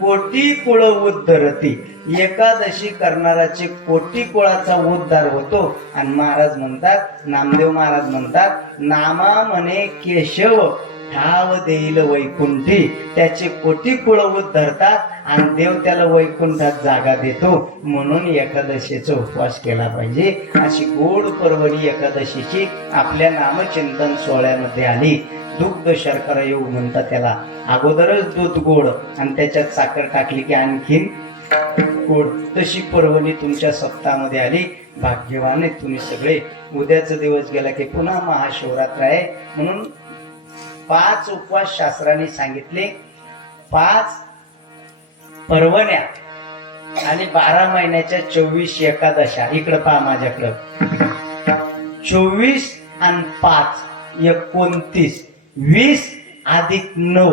कोटी कुळ उद्धरती. एकादशी करणाराचे कोटी कुळाचा उद्धार होतो. आणि महाराज म्हणतात, नामदेव महाराज म्हणतात, नामा म्हणे केशव ठाव देईल वैकुंठी. त्याचे कोटी कुळ उद्धरतात आणि देव त्याला वैकुंठात जागा देतो. म्हणून एकादशीचा उपवास केला पाहिजे. अशी गोड पर्वणी एकादशीची आपल्या नामचिंतन सोहळ्यामध्ये आली. दुग्ध शर्करा येऊ म्हणतात त्याला. अगोदरच दूध गोड आणि त्याच्यात साखर टाकली की आणखीन गोड. तशी पर्वणी तुमच्या सप्ताहामध्ये आली. भाग्यवान आहे तुम्ही सगळे. उद्याचा दिवस गेला की पुन्हा महाशिवरात्र आहे. म्हणून 5 उपवास शास्त्राने सांगितले. 5 पर्वण्या आणि 12 महिन्याच्या 24 एकादशा. इकडं पहा माझ्याकडं. 24 आणि 5 29. 20 अधिक 9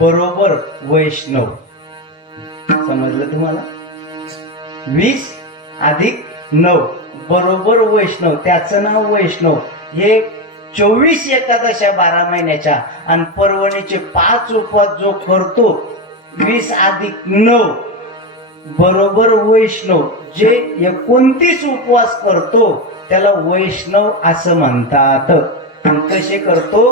बरोबर वैष्णव. समजलं तुम्हाला? 20 अधिक 9 बरोबर वैष्णव. त्याचं नाव वैष्णव. हे 24 एकादशा 12 महिन्याच्या आणि पर्वणीचे 5 उपवास जो करतो 20 अधिक 9 बरोबर वैष्णव. जे 29 उपवास करतो त्याला वैष्णव असं म्हणतात. आणि कसे करतो?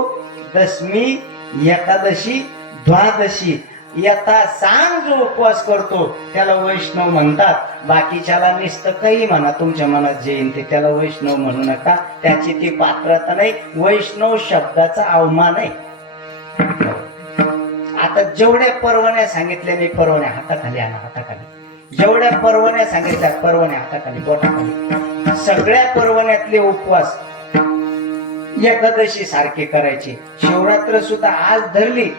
दशमी, एकादशी, द्वादशी यथा सांग जो उपवास करतो त्याला वैष्णव म्हणतात. बाकीच्याला नुसतं काही म्हणा, तुमच्या मनात जे येईल ते, त्याला वैष्णव म्हणू नका. त्याची ती पात्रता नाही. वैष्णव शब्दाचा अवमान आहे. आता जेवढ्या परवान्या सांगितल्या मी, परवान्या हाताखाली आणा, हाताखाली. जेवढ्या परवान्या सांगितल्या परवान्या हाताखाली, बोटाखाली. सगळ्या परवान्यातले उपवास एकादशी सारखे करायचे. शिवरात्र सुद्धा आज धरली,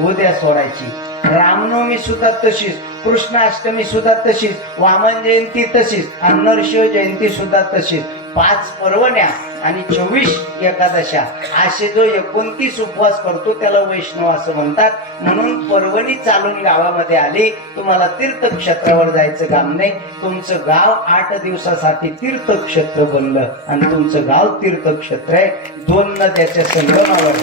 उद्या सोडायची. रामनवमी सुद्धा तशीच, कृष्णाष्टमी सुद्धा तशीच, वामन जयंती तशीच, आणि नरशिव जयंती सुद्धा तशीच. 5 परवण्या आणि 24 एकादशा असे जो 29 उपवास करतो त्याला वैष्णव असं म्हणतात. म्हणून पर्वणी चालून गावामध्ये आली. तुम्हाला तीर्थक्षेत्रावर जायचं काम नाही. तुमचं गाव 8 दिवसासाठी तीर्थक्षेत्र बनलं आणि तुमचं गाव तीर्थक्षेत्र आहे. 2 नद्याच्या संगमावर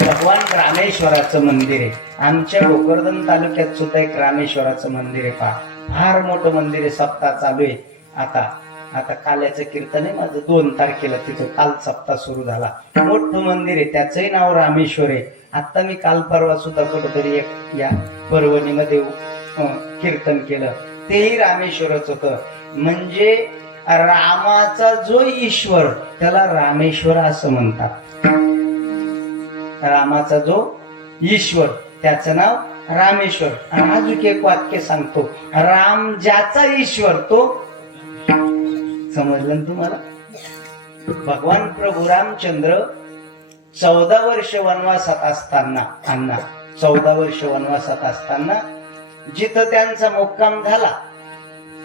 भगवान रामेश्वराचं मंदिर आहे. आमच्या भोकरदन तालुक्यात सुद्धा एक रामेश्वराचं मंदिर आहे. पहा, फार मोठं मंदिर आहे. सप्ताह चालू आहे. आता काल्याचं कीर्तन आहे माझं 2 तारखेला, तिथं काल सप्ताह सुरू झाला. मोठं मंदिर आहे, त्याचंही नाव रामेश्वर आहे. आता मी काल परवा सुद्धा कुठेतरी एक या परभणीमध्ये कीर्तन केलं, तेही रामेश्वरच होतं. म्हणजे रामाचा जो ईश्वर त्याला रामेश्वर असं म्हणतात. रामाचा जो ईश्वर त्याचं नाव रामेश्वर. आणि अजून एक वाक्य सांगतो, राम ज्याचा ईश्वर तो, समजलं ना तुम्हाला? भगवान प्रभू रामचंद्र 14 वर्ष वनवासात असताना, 14 वर्ष वनवासात असताना जिथं त्यांचा मुक्काम झाला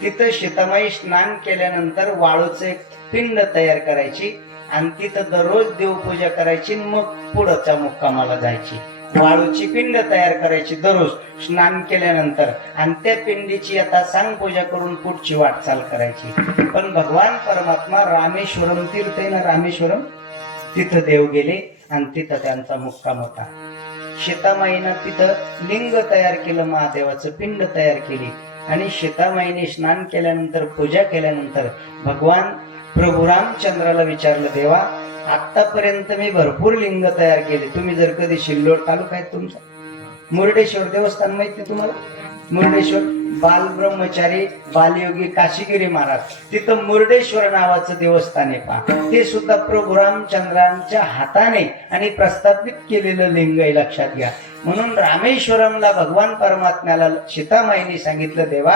तिथं सीतामाई स्नान केल्यानंतर वाळूचं एक पिंड तयार करायची आणि तिथं दररोज देवपूजा करायची. मग पुढच्या मुक्कामाला जायची. वाळूची पिंड तयार करायची दररोज स्नान केल्यानंतर, आणि त्या पिंडीची आता सांग पूजा करून पुढची वाटचाल करायची. पण भगवान परमात्मा रामेश्वरम तीर्थ आहे ना, रामेश्वरम, तिथं देव गेले आणि तिथं त्यांचा मुक्काम होता. सीतामाईनं तिथं लिंग तयार केलं, महादेवाचं पिंड तयार केली. आणि सीतामाईने स्नान केल्यानंतर पूजा केल्यानंतर भगवान प्रभू रामचंद्राला विचारलं, देवा आतापर्यंत मी भरपूर लिंग तयार केले. तुम्ही जर कधी शिल्लोड तालुका आहे तुमचा, मुर्डेश्वर देवस्थान माहिती तुम्हाला? मुर्डेश्वर बाल ब्रह्मचारी बालयोगी काशीगिरी महाराज, तिथं मुर्डेश्वर नावाचं देवस्थान आहे. पहा, ते सुद्धा प्रभू रामचंद्रांच्या हाताने आणि प्रस्थापित केलेलं लिंग आहे, लक्षात घ्या. म्हणून रामेश्वरमला भगवान परमात्म्याला सीतामाईने सांगितलं, देवा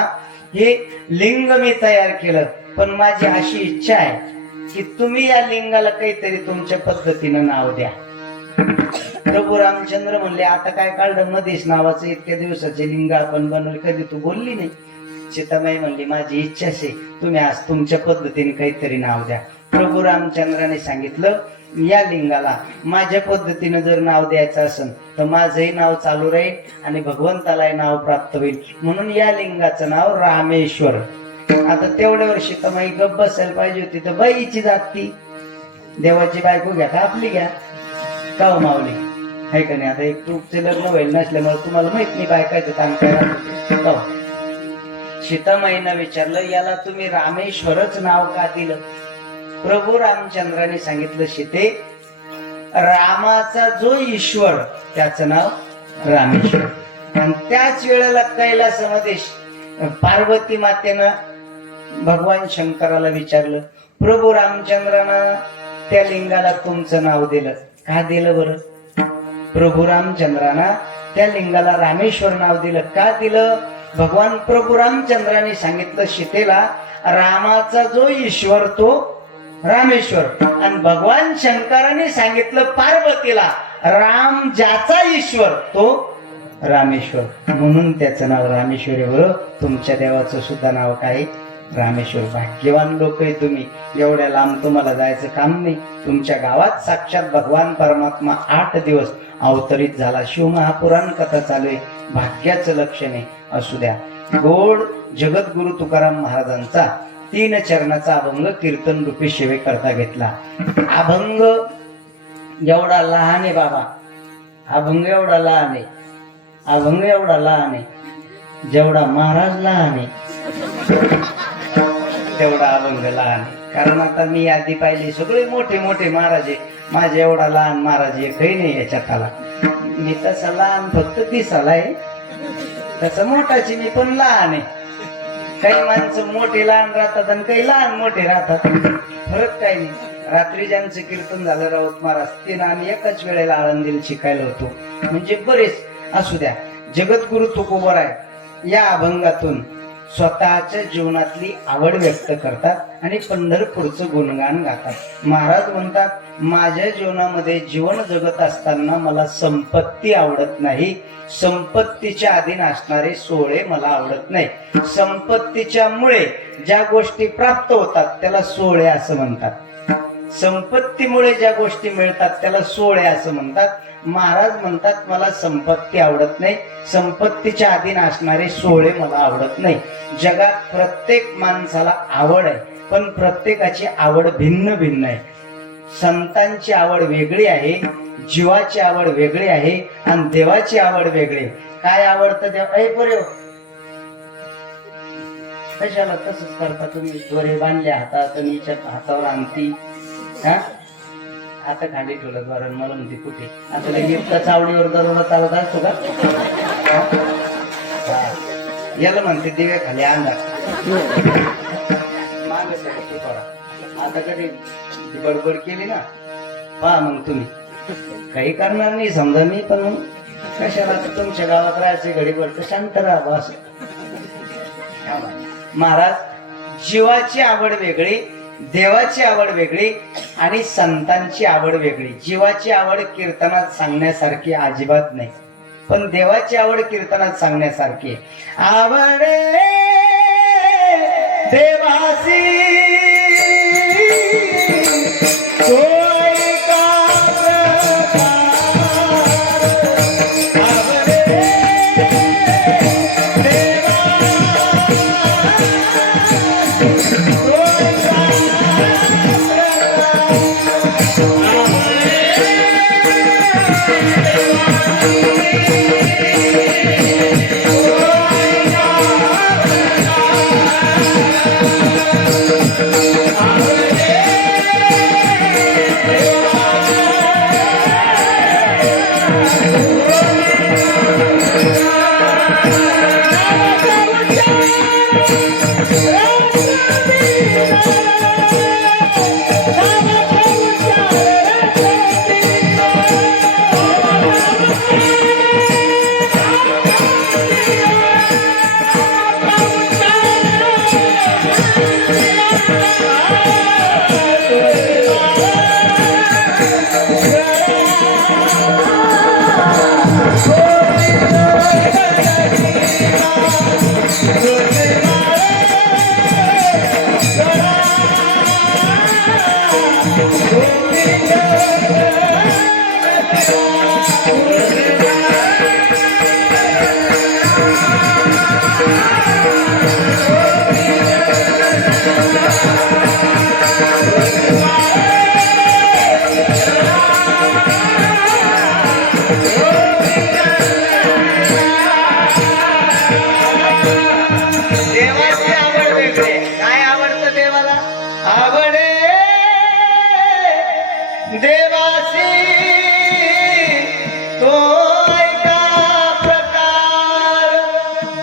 हे लिंग मी तयार केलं, पण माझी अशी इच्छा आहे की तुम्ही या लिंगाला काहीतरी तुमच्या पद्धतीनं नाव द्या. प्रभू रामचंद्र म्हणले, आता काय काढलं मध्येच नावाचं, इतक्या दिवसाचे लिंग आपण बनवले, कधी तू बोलली नाही. सीतामाई म्हणली, माझी इच्छाच आहे, तुम्ही आज तुमच्या पद्धतीने काहीतरी नाव द्या. प्रभू रामचंद्राने सांगितलं, या लिंगाला माझ्या पद्धतीनं जर नाव द्यायचं असेल तर माझंही नाव चालू राहील आणि भगवंतालाही नाव प्राप्त होईल. म्हणून या लिंगाचं नाव रामेश्वर. आता तेवढ्या वर्षी तर माई गप्प बसायला पाहिजे होती, तर बाईची जाती, देवाची बायको घ्या का आपली घ्या का हो माऊली, आहे का नाही? आता एक तुमचे लग्न व्हायला नसल्यामुळे तुम्हाला माहित नाही बायकाचं काम काय. सीतामाईनं विचारलं, याला तुम्ही रामेश्वरच नाव का दिलं? प्रभू रामचंद्राने सांगितलं, सीते रामाचा जो ईश्वर त्याचं नाव रामेश्वर. आणि त्याच वेळेला कैलासामध्ये पार्वती मातेनं भगवान शंकराला विचारलं, प्रभू रामचंद्रानं त्या लिंगाला तुमचं नाव दिलं का दिलं बरं? प्रभू रामचंद्रानं त्या लिंगाला रामेश्वर नाव दिलं का दिलं? भगवान प्रभू रामचंद्राने सांगितलं सीतेला, रामाचा जो ईश्वर तो रामेश्वर. आणि भगवान शंकराने सांगितलं पार्वतीला, राम ज्याचा ईश्वर तो रामेश्वर. म्हणून त्याचं नाव रामेश्वर आहे. बरं, तुमच्या देवाचं सुद्धा नाव काय? रामेश्वर. भाग्यवान लोक आहे तुम्ही, एवढ्या लांब तुम्हाला जायचं काम नाही. तुमच्या गावात साक्षात भगवान परमात्मा 8 दिवस अवतरित झाला. शिवमहापुराण कथा चालू आहे, भाग्याचं लक्षण आहे. असू द्या. गोड जगद्गुरु तुकाराम महाराजांचा 3 चरणाचा अभंग कीर्तन रूपी सेवेकरता घेतला. अभंग एवढा लहान आहे बाबा, अभंग एवढा लहान आहे, अभंग एवढा लहान आहे, जेवढा महाराज लहान आहे तेवढा अभंग लहान आहे. कारण आता मी आधी पाहिले सगळे मोठे मोठे महाराज आहे. माझ्या एवढा लहान महाराज एकही नाही याच्यात आला. मी तसा लहान फक्त दिसालाय, तसं मोठाची मी पण लहान आहे. काही माणसं मोठे लहान राहतात आणि काही लहान मोठे राहतात, फरक काही नाही. रात्री ज्यांचं कीर्तन झालं राऊत महाराज ते ना आम्ही एकाच वेळेला आळंदीला शिकायला होतो. म्हणजे बरेच असू द्या. जगद्गुरु तुकोबर आहे या अभंगातून स्वतःच्या जीवनातली आवड व्यक्त करतात आणि पंढरपूरचं गुणगान गातात. महाराज म्हणतात, माझ्या जीवनामध्ये जीवन जगत असताना मला संपत्ती आवडत नाही, संपत्तीच्या अधीन असणारे सोहळे मला आवडत नाही. संपत्तीच्या मुळे ज्या गोष्टी प्राप्त होतात त्याला सोहळे असं म्हणतात, संपत्तीमुळे ज्या गोष्टी मिळतात त्याला सोहळे असं म्हणतात. महाराज म्हणतात, मला संपत्ती आवडत नाही, संपत्तीच्या अधीन असणारे सोहळे मला आवडत नाही. जगात प्रत्येक माणसाला आवड आहे, पण प्रत्येकाची आवड भिन्न भिन्न आहे. संतांची आवड वेगळी आहे, जीवाची आवड वेगळी आहे आणि देवाची आवड वेगळी. काय आवडतं देव? ऐ बरे कशाला तसंच करता तुम्ही? दोरे बांधले हातात आणि हातावर आणती, हा आता खाली ठेवलं बरं. मला म्हणते कुठे आता इतका चावडीवर दरोडा चालत असतो का? याला म्हणते दिव्या खाली अंधार. माग आता कधी गडबड केली ना पहा मग तुम्ही काही करणार नाही समजा मी, पण मग कशाला तुमच्या गावात राहायचे घडी पडतं, शांत राहा असं. महाराज, जीवाची आवड वेगळी, देवाची आवड वेगळी आणि संतांची आवड वेगळी. जीवाची आवड कीर्तनात सांगण्यासारखी अजिबात नाही, पण देवाची आवड कीर्तनात सांगण्यासारखी. आवडे देवासी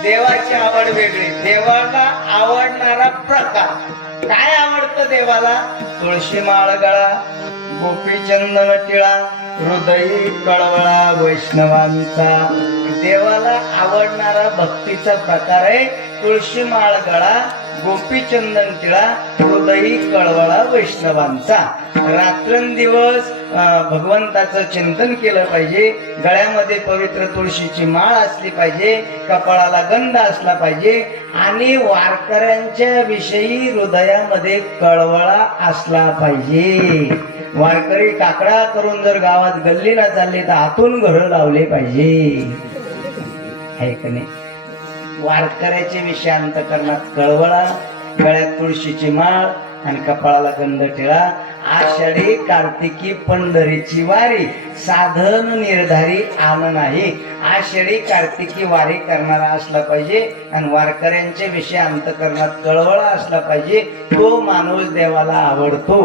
देवाची आवड वेगळी, देवाला आवडणारा प्रकार. काय आवडतं देवाला? तुळशी माळ गळा, गोपी चंदन टिळा, हृदयी कळवळा वैष्णवांचा. देवाला आवडणारा भक्तीचा प्रकार आहे तुळशी माळ गळा, गोपीचंदन टिळा, हृदयी कळवळा वैष्णवांचा. रात्रंदिवस भगवंताचं चिंतन केलं पाहिजे. गळ्यामध्ये पवित्र तुळशीची माळ असली पाहिजे, कपाळाला गंध असला पाहिजे आणि वारकऱ्यांच्या विषयी हृदयामध्ये कळवळा असला पाहिजे. वारकरी काकडा करून जर गावात गल्लीला चालले तर आतून घर लावले पाहिजे, आहे का नाही? वारकऱ्याचे विषय अंतकरणात कळवळा, गळ्यात तुळशीची माळ आणि कपाळाला गंध टिळा. आषाढी कार्तिकी पंढरीची वारी, साधन निर्धारी आन नाही. आषाढी कार्तिकी वारी करणारा असला पाहिजे आणि वारकऱ्यांचे विषय अंतकरणात कळवळा असला पाहिजे. तो माणूस देवाला आवडतो.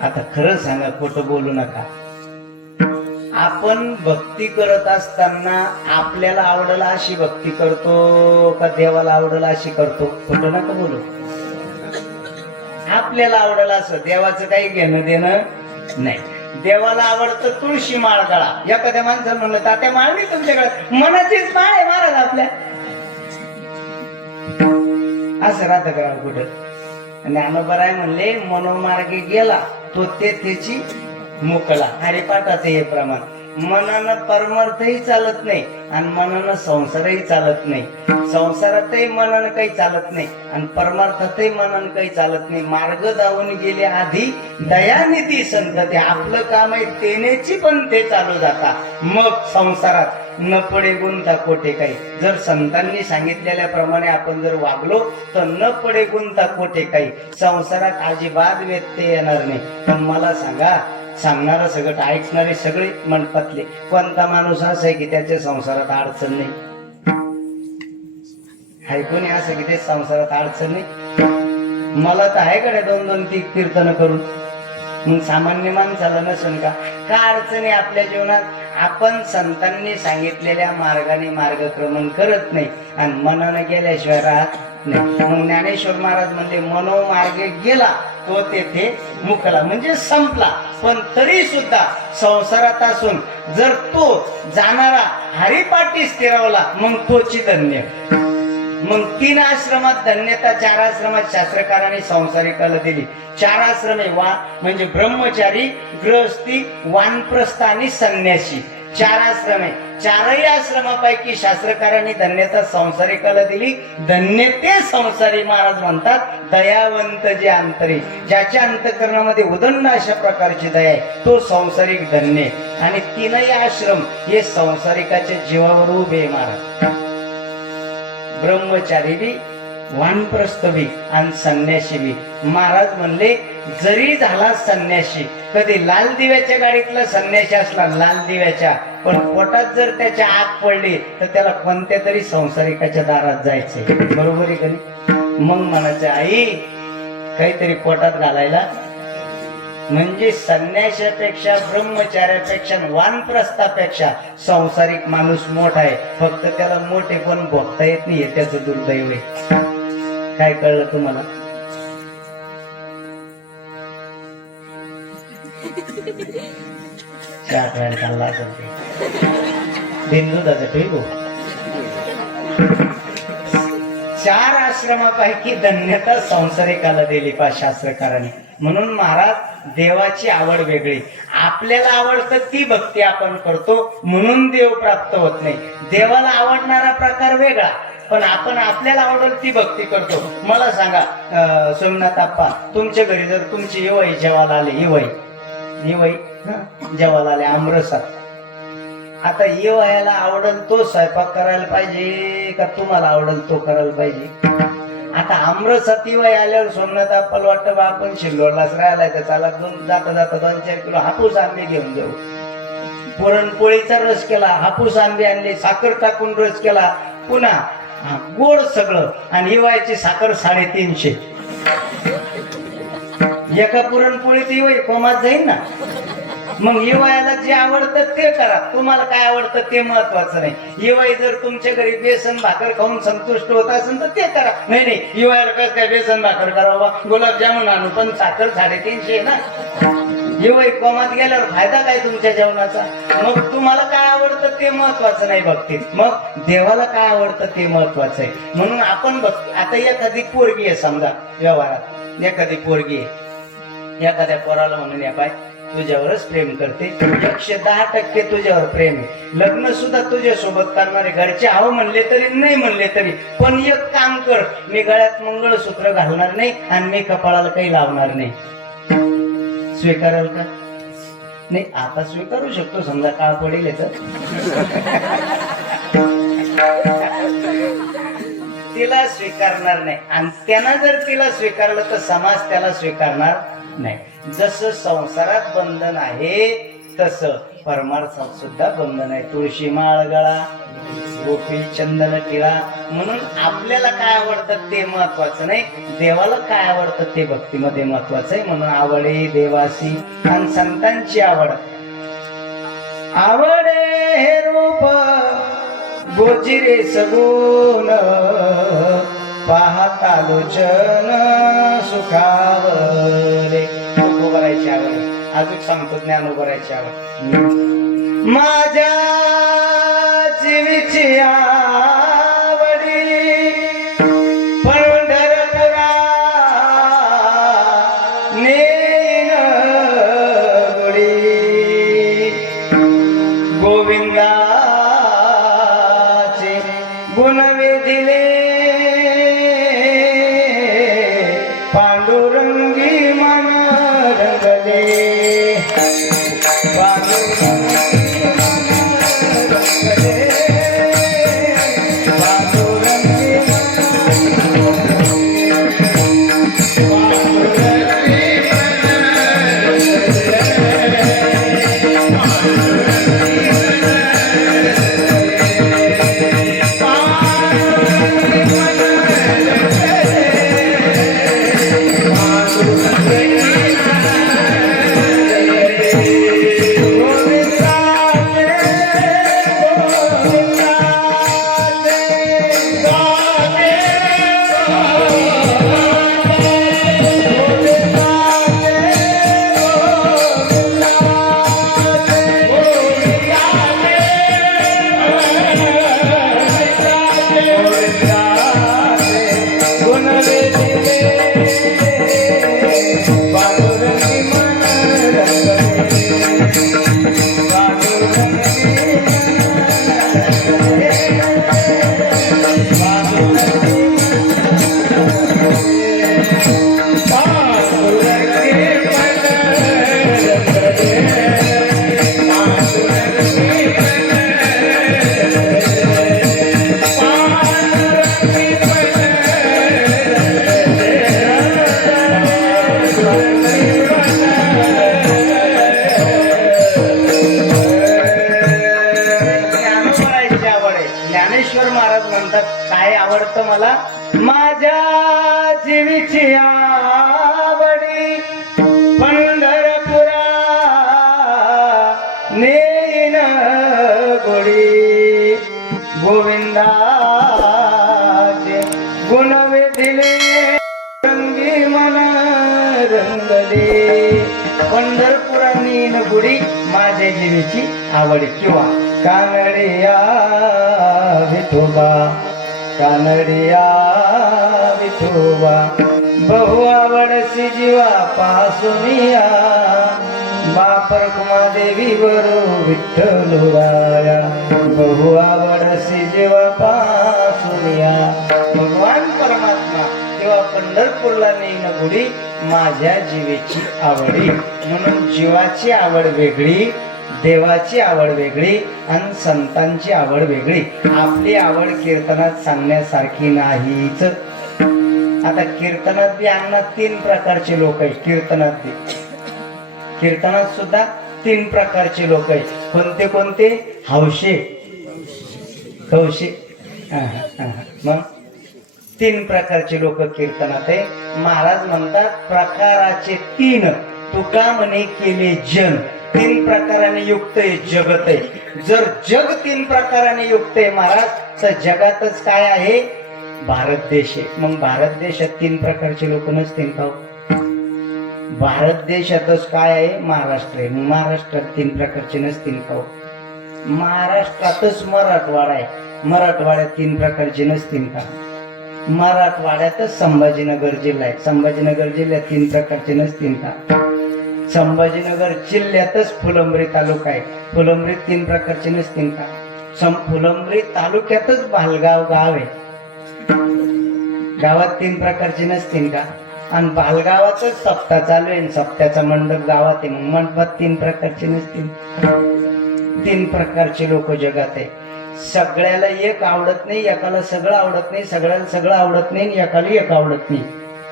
आता खरं सांगा, खोटं बोलू नका. आपण भक्ती करत असताना आपल्याला आवडला अशी भक्ती करतो का देवाला आवडला अशी करतो? खोटं नका बोलू. आपल्याला आवडला असं, देवाचं काही घेणं देणं नाही. देवाला आवडतं तुळशी माळ गळा. एखाद्या माणसाला म्हणलं तात्या माळ नाही तुमच्याकडे, मनाचीच माळ आहे महाराज आपल्या. असं राहतं का कुठं? ज्ञानोबराय म्हणले मनोमार्गे गेला तो ते त्याची मोकळा. हरिपाठाचं हे प्रमाण. मनानं परमार्थही चालत नाही आणि मनानं संसारही चालत नाही. संसारातही मनानं काही चालत नाही आणि परमार्थातही मनानं काही चालत नाही. मार्ग दावून गेले आधी दयानिधी संत, ते आपलं काम आहे तेनेची पण ते चालू जाता. मग संसारात न पडे गुंता कोठे काही. जर संतांनी सांगितलेल्याप्रमाणे आपण जर वागलो तर न पडे गुंता कोठे काही. संसारात अजिबात व्यत्यय येणार नाही. पण मला सांगा, सांगणारा सगळं ऐकणारे सगळे मंडपातले, कोणता माणूस असा आहे की त्याच्या संसारात अडचण नाही? हाय कोणी असं की ते संसारात अडचण नाही? मला तर आहे कडे 2-2 कीर्तन करून. मग सामान्य माणसाला नसून का अडचणी आपल्या जीवनात? आपण संतांनी सांगितलेल्या मार्गाने मार्गक्रमण करत नाही आणि मनानं गेल्याशिवाय राहत नाही. मग ज्ञानेश्वर महाराज म्हणले मनोमार्गे गेला तो तेथे मुकला, म्हणजे संपला. पण तरी सुद्धा संसारात असून जर तो जाणारा हरिपाठी स्थिरावला मग तोची धन्य. मग 3 आश्रमात धन्यता, 4 आश्रमात शास्त्रकारांनी संसारिकाला दिली. 4 आश्रमे म्हणजे ब्रह्मचारी, गृहस्थी, वानप्रस्थ आणि संन्यासी. 4 आश्रमे. 4ही आश्रमापैकी शास्त्रकारांनी धन्यता संसारिकाला दिली. धन्य ते संसारी. महाराज म्हणतात दयावंत जे अंतरी, ज्याच्या अंतकरणामध्ये उदंड अशा प्रकारची दया आहे, तो संसारिक धन्य. आणि 3ही आश्रम हे संसारिकाच्या जीवावर उभे. महाराज ब्रह्मचारी बी, वानप्रस्थ बी आणि संन्यासी बी. महाराज म्हणले जरी झाला संन्यासी, कधी लाल दिव्याच्या गाडीतला संन्यासी असला, लाल दिव्याच्या, पण पोटात जर त्याच्या आग पडली तर त्याला कोणत्या तरी संसारिकाच्या दारात जायचंय. बरोबर आहे का? मग म्हणायचं आई काहीतरी पोटात घालायला. म्हणजे संन्याशापेक्षा, ब्रह्मचार्यापेक्षा, वानप्रस्थापेक्षा संसारिक माणूस मोठा आहे. फक्त त्याला मोठे पण भोगता येत नाही, त्याचं दुर्दैव आहे. काय कळलं तुम्हाला? चालला असेल बिंदू दादा ठीक हो. 4 आश्रमापैकी धन्यता संसारिकाला दिली पा शास्त्रकारांनी. म्हणून महाराज देवाची आवड वेगळी. आपल्याला आवडतं ती भक्ती आपण करतो म्हणून देव प्राप्त होत नाही. देवाला आवडणारा प्रकार वेगळा, पण आपण आपल्याला आवडेल ती भक्ती करतो. मला सांगा सोमनाथ आप्पा, तुमच्या घरी जर तुमची येवई जेवायला आले, येवई जेवायला आले आमरसात, आता येवयाला आवडेल तो स्वयंपाक करायला पाहिजे का तुम्हाला आवडेल तो करायला पाहिजे? आता आमरसात येवई आल्यावर सोमनाथ आप्पाला वाटतं बा आपण शिल्लोडलाच राहिलाय तर चला जाता 2-4 किलो हापूस आंबे घेऊन जाऊ. पुरणपोळीचा रस केला, हापूस आंबे आणले, साखर टाकून रस केला, पुन्हा गोड सगळं, आणि येवायची साखर 350. एका पुरणपोळीत येवई कोमात जाईल ना. मग येवयाला जे आवडतं ते करा, तुम्हाला काय आवडतं ते महत्वाचं नाही. येवई जर तुमच्या घरी बेसन भाकर खाऊन संतुष्ट होत असेल तर ते करा. नाही येवयाला कसं काय बेसन भाकर करावा, गुलाबजामुन आणू, पण साखर 350 ना. येवई कोमात गेल्यावर फायदा काय तुमच्या जेवणाचा? मग तुम्हाला काय आवडतं ते महत्वाचं नाही भक्तीत, मग देवाला काय आवडतं ते महत्वाचं आहे. म्हणून आपण भक्ती. आता एखादी पोरगी आहे समजा व्यवहारात, एखादी पोरगी आहे, एखाद्या पोराला म्हणून या पाय तुझ्यावरच प्रेम करते, 110% तुझ्यावर प्रेम आहे, लग्न सुद्धा तुझ्या सोबत करणारे, घरचे आहो म्हणले तरी नाही म्हणले तरी, पण एक काम कर, मी गळ्यात मंगळसूत्र घालणार नाही आणि मी कपाळाला काही लावणार नाही. स्वीकाराल का? नाही आता स्वीकारू शकतो, समजा काळ पडेल तर. तिला स्वीकारणार नाही, आणि त्यानं जर तिला स्वीकारलं तर समाज त्याला स्वीकारणार नाही. जसं संसारात बंधन आहे तसं परमार्थात सुद्धा बंधन आहे. तुळशी माळ गळा गोपी चंदन टिळा. म्हणून आपल्याला काय आवडतं ते महत्वाचं नाही, देवाला काय आवडतं ते भक्तीमध्ये महत्वाचं आहे. म्हणून आवडे देवासी आणि संतांची आवड. आवडे हे रूप गोचिरे सगुण, पाहता लोचन सुखावरे. उभारायची आवड. अजून सांगतो ज्ञान उभारायची आवड. माझ्या जीवीची आवडी पंढरपुरा नेन गुडी. गोविंदाचे गुण वेदिले पांडुरंगी मन रंगले. पांडुरंगी काय आवडतं मला? माझ्या जीवीची आवडी पंढरपुरा नेन गोडी. गोविंदाचे गुण वेदिले रंगी मन रंगले. पंढरपुरा नेन गुडी माझ्या जीवीची आवडी. किंवा कानडिया विठोबा कानडिया विठोबा बहु आवडसी जीवा पासुनिया. बापर कुमादेवी वरो विठ्ठलुराया बहु आवडसी जीवा पासुनिया. भगवान परमात्मा किंवा पंढरपूरला नेन गुडी माझ्या जीवेची आवडी. म्हणून जीवाची आवड वेगळी, देवाची आवड वेगळी आणि संतांची आवड वेगळी. आपली आवड कीर्तनात सांगण्यासारखी नाहीच. आता कीर्तनात बी अन्नात 3 प्रकारचे लोक आहेत. कीर्तनात सुद्धा 3 प्रकारचे लोक आहेत. कोणते कोणते? हौशे कौशे. मग 3 प्रकारचे लोक कीर्तनात आहे. महाराज म्हणतात प्रकाराचे 3 तुका म्हणे केले जन. 3 प्रकाराने युक्त आहे जगत आहे. जर जग 3 प्रकाराने युक्त आहे महाराज, तर जगातच काय आहे? भारत देश आहे. मग भारत देशात 3 प्रकारचे लोक नसतील का? भारत देशातच काय आहे? महाराष्ट्र आहे. मग महाराष्ट्रात 3 प्रकारचे नसतील का? महाराष्ट्रातच मराठवाडा आहे. मराठवाड्यात 3 प्रकारचे नसतील का? मराठवाड्यातच संभाजीनगर जिल्हा आहे. संभाजीनगर जिल्ह्यात 3 प्रकारचे नसतील का? संभाजीनगर जिल्ह्यातच फुलंब्री तालुका आहे. फुलंब्रीत 3 प्रकारचे नसतील का? फुलंब्री तालुक्यातच भालगाव गाव आहे. गावात 3 प्रकारचे नसतील का? आणि भालगावातच सप्ताह चालू आहे. सप्त्याचा मंडप गावात आहे. मग मंडपात 3 प्रकारचे नसतील? 3 प्रकारचे लोक जगात आहे. सगळ्याला एक आवडत नाही, एकाला सगळं आवडत नाही, सगळ्याला सगळं आवडत नाही, एकाला एक आवडत नाही.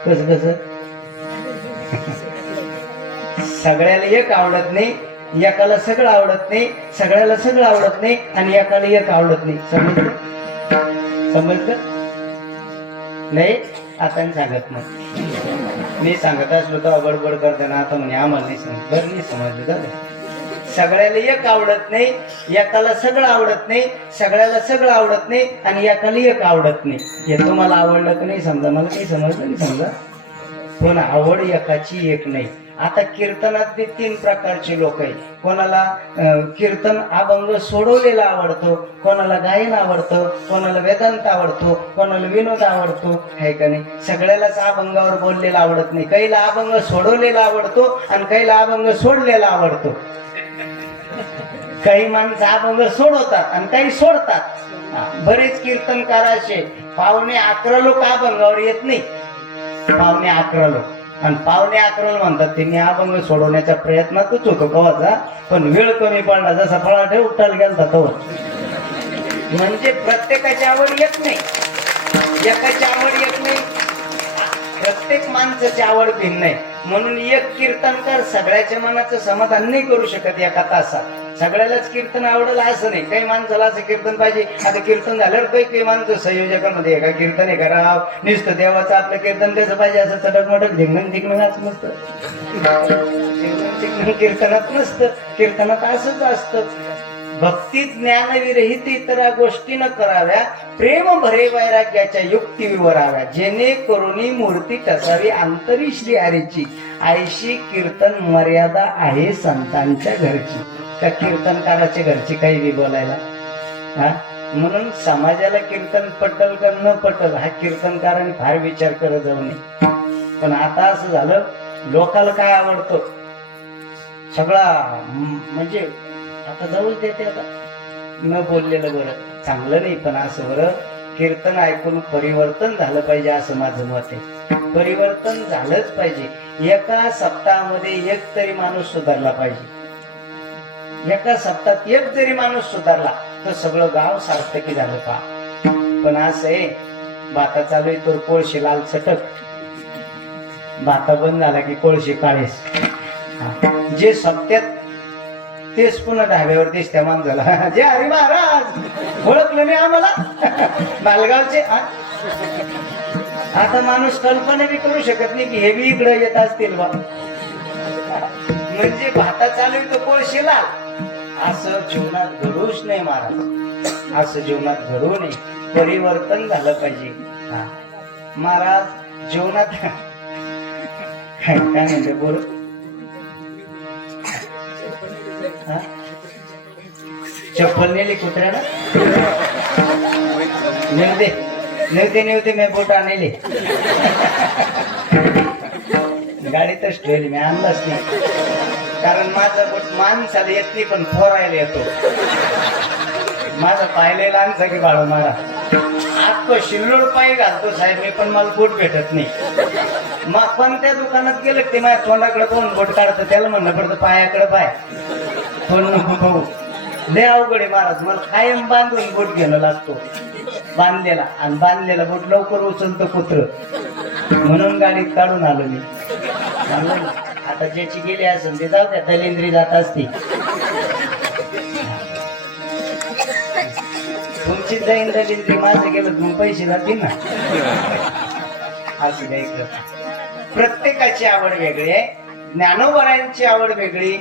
कसं? सगळ्याला एक आवडत नाही, एकाला सगळं आवडत नाही, सगळ्याला सगळं आवडत नाही आणि एकाला एक आवडत नाही. समजलं? समजलं नाही? आता सांगत नाही. मी सांगत असलो तर बडबड करताना आता म्हणे आम्हाला नाही समज. बरं नाही समजलं दादा. सगळ्याला एक आवडत नाही, एकाला सगळं आवडत नाही, सगळ्याला सगळं आवडत नाही आणि एकाला एक आवडत नाही. हे तुम्हाला आवडलं की नाही समजा, मला काही समजलं नाही समजा. पण आवड एकाची एक नाही. आता कीर्तनात बी 3 प्रकारचे लोक आहेत. कोणाला कीर्तन अभंग सोडवलेला आवडतो, कोणाला गायन आवडतं, कोणाला वेदांत आवडतो, कोणाला विनोद आवडतो, आहे का नाही? सगळ्यालाच अभंगावर बोललेला आवडत नाही. काहीला अभंग सोडवलेला आवडतो आणि काहीला अभंग सोडलेला आवडतो. काही माणसं अभंग सोडवतात आणि काही सोडतात. बरेच कीर्तनकार असे 11:15 लोक अभंगावर येत नाही. 11:15 लोक आणि 11:15 म्हणतात ते मी अभंग सोडवण्याच्या प्रयत्नातच होतो कवाचा, पण वेळ कमी पडला. जसा फळाठे उठायला गेला तोवर. म्हणजे प्रत्येकाची आवड येत नाही, एकाची आवड येत नाही. प्रत्येक माणसाची आवड भिन्न आहे. म्हणून एक कीर्तनकार सगळ्याच्या मनाचं समाधान नाही करू शकत एका तासात. सगळ्यालाच कीर्तन आवडलं असं नाही. काही माणसाला असं कीर्तन पाहिजे. आता कीर्तन झाल्यावर काही माणसं संयोजकांमध्ये एका कीर्तन आहे कराव नुसतं देवाचं आपलं कीर्तन कसं पाहिजे असं चटक मटक धिंगण तिकणच नसतं. कीर्तनात नसतं. कीर्तनात असंच असतं. भक्ती ज्ञान विरहित इतर गोष्टी न कराव्या, प्रेम भरे वैराग्याच्या युक्ती विवराव्या, जेणे करुणी मूर्ती ठसावी अंतरी श्री हरीची, आयशी कीर्तन मर्यादा आहे संतांच्या घरची. त्या कीर्तनकाराच्या घरची काही बी बोलायला. हा म्हणून समाजाला कीर्तन पटल का न पटल हा कीर्तनकारांनी फार विचार करत जाऊ नये. पण आता असं झालं, लोकाला काय आवडतं सगळा म्हणजे आता जाऊच देते. आता न बोललेलं बरं, चांगलं नाही, पण असं बरं कीर्तन ऐकून परिवर्तन झालं पाहिजे असं माझं मत आहे. परिवर्तन झालंच पाहिजे. एका सप्ताहामध्ये एक तरी माणूस सुधारला पाहिजे. एका सप्ताहात एक जरी माणूस सुधारला तर सगळं गाव सार्थकी झालं पा. पण असं आहे, भाता चालू आहे तर कोळशी लाल सटक, भाता बंद झाला की कोळशी काळेस. जे सप्त्यात तेच पुन्हा ढाब्यावर दिसत्या माणसाला. जे हरी महाराज ओळखलं नाही आम्हाला मालगावचे. आता माणूस कल्पना बी करू शकत नाही की हे बी इकडे येत असतील बा. म्हणजे भाता चालू आहे तो कोळशी लाल. असं जीवनात घडूच नाही महाराज, असं जीवनात घडू नये. परिवर्तन झालं पाहिजे. महाराज जीवनात काय म्हणते बोल. चप्पल नेली कुत्र्याला. नेवते मी बोट आणले. गाडीतच ठेवली, मी आणलाच नाही. कारण माझा बोट माणसाला येत नाही पण फोरायला येतो. माझा पायले लहानसा की बाळ मारा आत शिल्लोड पाय घालतो साहेब मी, पण मला बोट भेटत नाही. मग कोणत्या दुकानात गेलं ते माझ्या तोंडाकडे कोण बोट काढतं, त्याला म्हणणं पडतं पायाकडे पाय तोंड नको पाहू. लय अवघड आहे महाराज. मला कायम बांधून बोट घ्यायला लागतो बांधलेला, आणि बांधलेला बोट लवकर उचलतं कुत्र. म्हणून गाडीत काढून आलो मी. आता ज्याची गेली असेल ते जाऊ द्या, दलिंद्री जात असती. तुमची जाईन दलिंद्री, माझं गेलं तुम्ही पैसे जातील ना. असं नाही. प्रत्येकाची आवड वेगळी आहे. ज्ञानोबरायांची आवड वेगळी,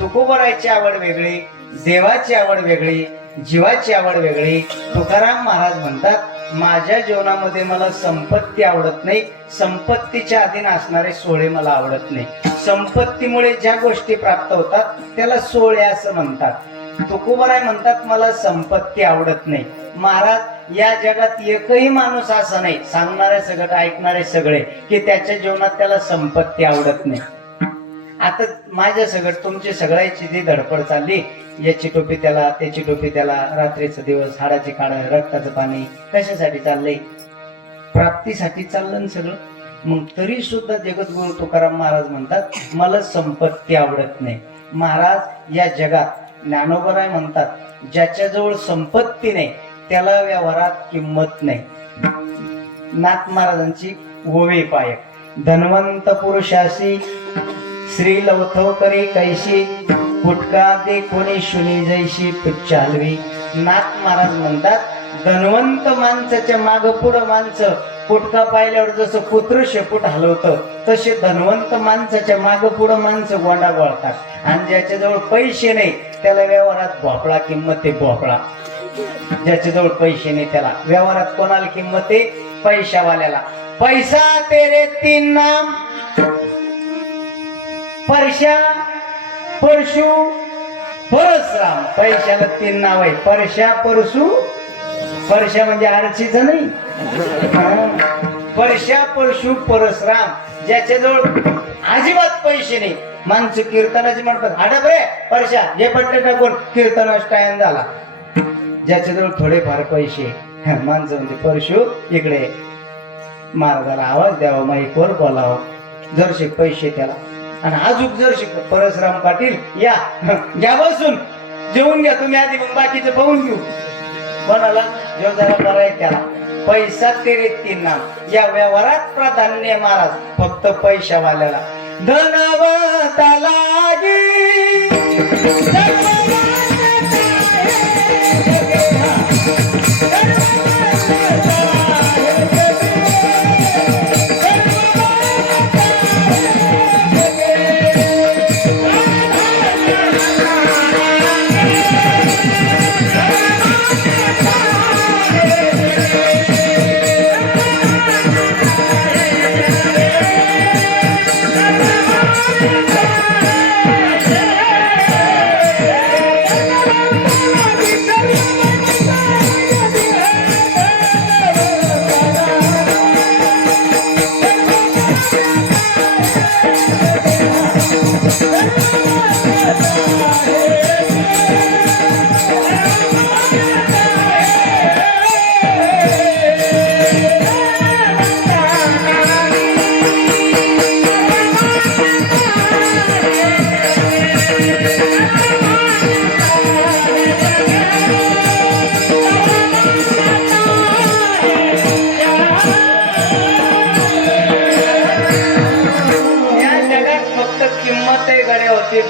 तुकोबरायची आवड वेगळी, देवाची आवड वेगळी, जीवाची आवड वेगळी. तुकाराम महाराज म्हणतात, माझ्या जीवनामध्ये मला संपत्ती आवडत नाही, संपत्तीच्या अधीन असणारे सोहळे मला आवडत नाही. संपत्तीमुळे ज्या गोष्टी प्राप्त होतात त्याला सोहळे असं म्हणतात. तुकोबराय म्हणतात, मला संपत्ती आवडत नाही. महाराज या जगात एकही माणूस असा नाही, सांगणारे सगळं ऐकणारे सगळे, की त्याच्या जीवनात त्याला संपत्ती आवडत नाही. आता माझ्या सगळं तुमची सगळ्याची जी धडपड चालली, याची टोपी त्याला, त्याची टोपी त्याला, रात्रीचा दिवस, हाडाची काढ, रक्ताचं पाणी, कशासाठी चाललंय? प्राप्तीसाठी चाललं सगळं. मग तरी सुद्धा जगद्गुरु तुकाराम महाराज म्हणतात, मला संपत्ती आवडत नाही. महाराज या जगात ज्ञानोबराय म्हणतात, ज्याच्याजवळ संपत्ती नाही त्याला व्यवहारात किंमत नाही. नाथ महाराजांची ओवी पायक, धनवंत पुरुषाशी श्री लवथो करी कैशी, फुटका ते कोणी शुनी जैशी पुच्छ हलवी. नाथ महाराज म्हणतात धनवंत माणसाच्या माग पुढं माणसं फुटका पाहिल्यावर जसं कुत्र शेपूट हलवतं तसे धनवंत माणसाच्या माग पुढं माणसं गोंडा गोळतात. आणि ज्याच्याजवळ पैसे नाही त्याला व्यवहारात भोपळा किंमत आहे. भोपळा ज्याच्याजवळ पैसे नाही त्याला व्यवहारात कोणाला किंमत आहे? पैशावाल्याला. पैसा तेरे तीन नाम, परशा, परशु, परशुराम. पैशाला तीन नाव आहे, परशा, परशु. परशा म्हणजे आरशीचं नाही, परशा, परशु, परशुराम. ज्याच्याजवळ अजिबात पैसे नाही माणसं कीर्तनाची म्हणतात हाडप रे परशा जे पट्टे टाकून कीर्तनाचा टाइम झाला. ज्याच्याजवळ थोडेफार पैसे माणसं म्हणजे परशु इकडे महाराजाला आवाज द्यावा, माईकवर बोलावं, जरशे पैसे त्याला. आणि अजून जर परशुराम पाटील या घ्या बसून जेवून घ्या तुम्ही आधी मग बाकीचं पाहून घेऊ. कोणाला जो जरा बरा आहे त्याला. पैसा तेरे तीन नाम. या व्यवहारात प्राधान्य महाराज फक्त पैशावाल्याला. धनवंताला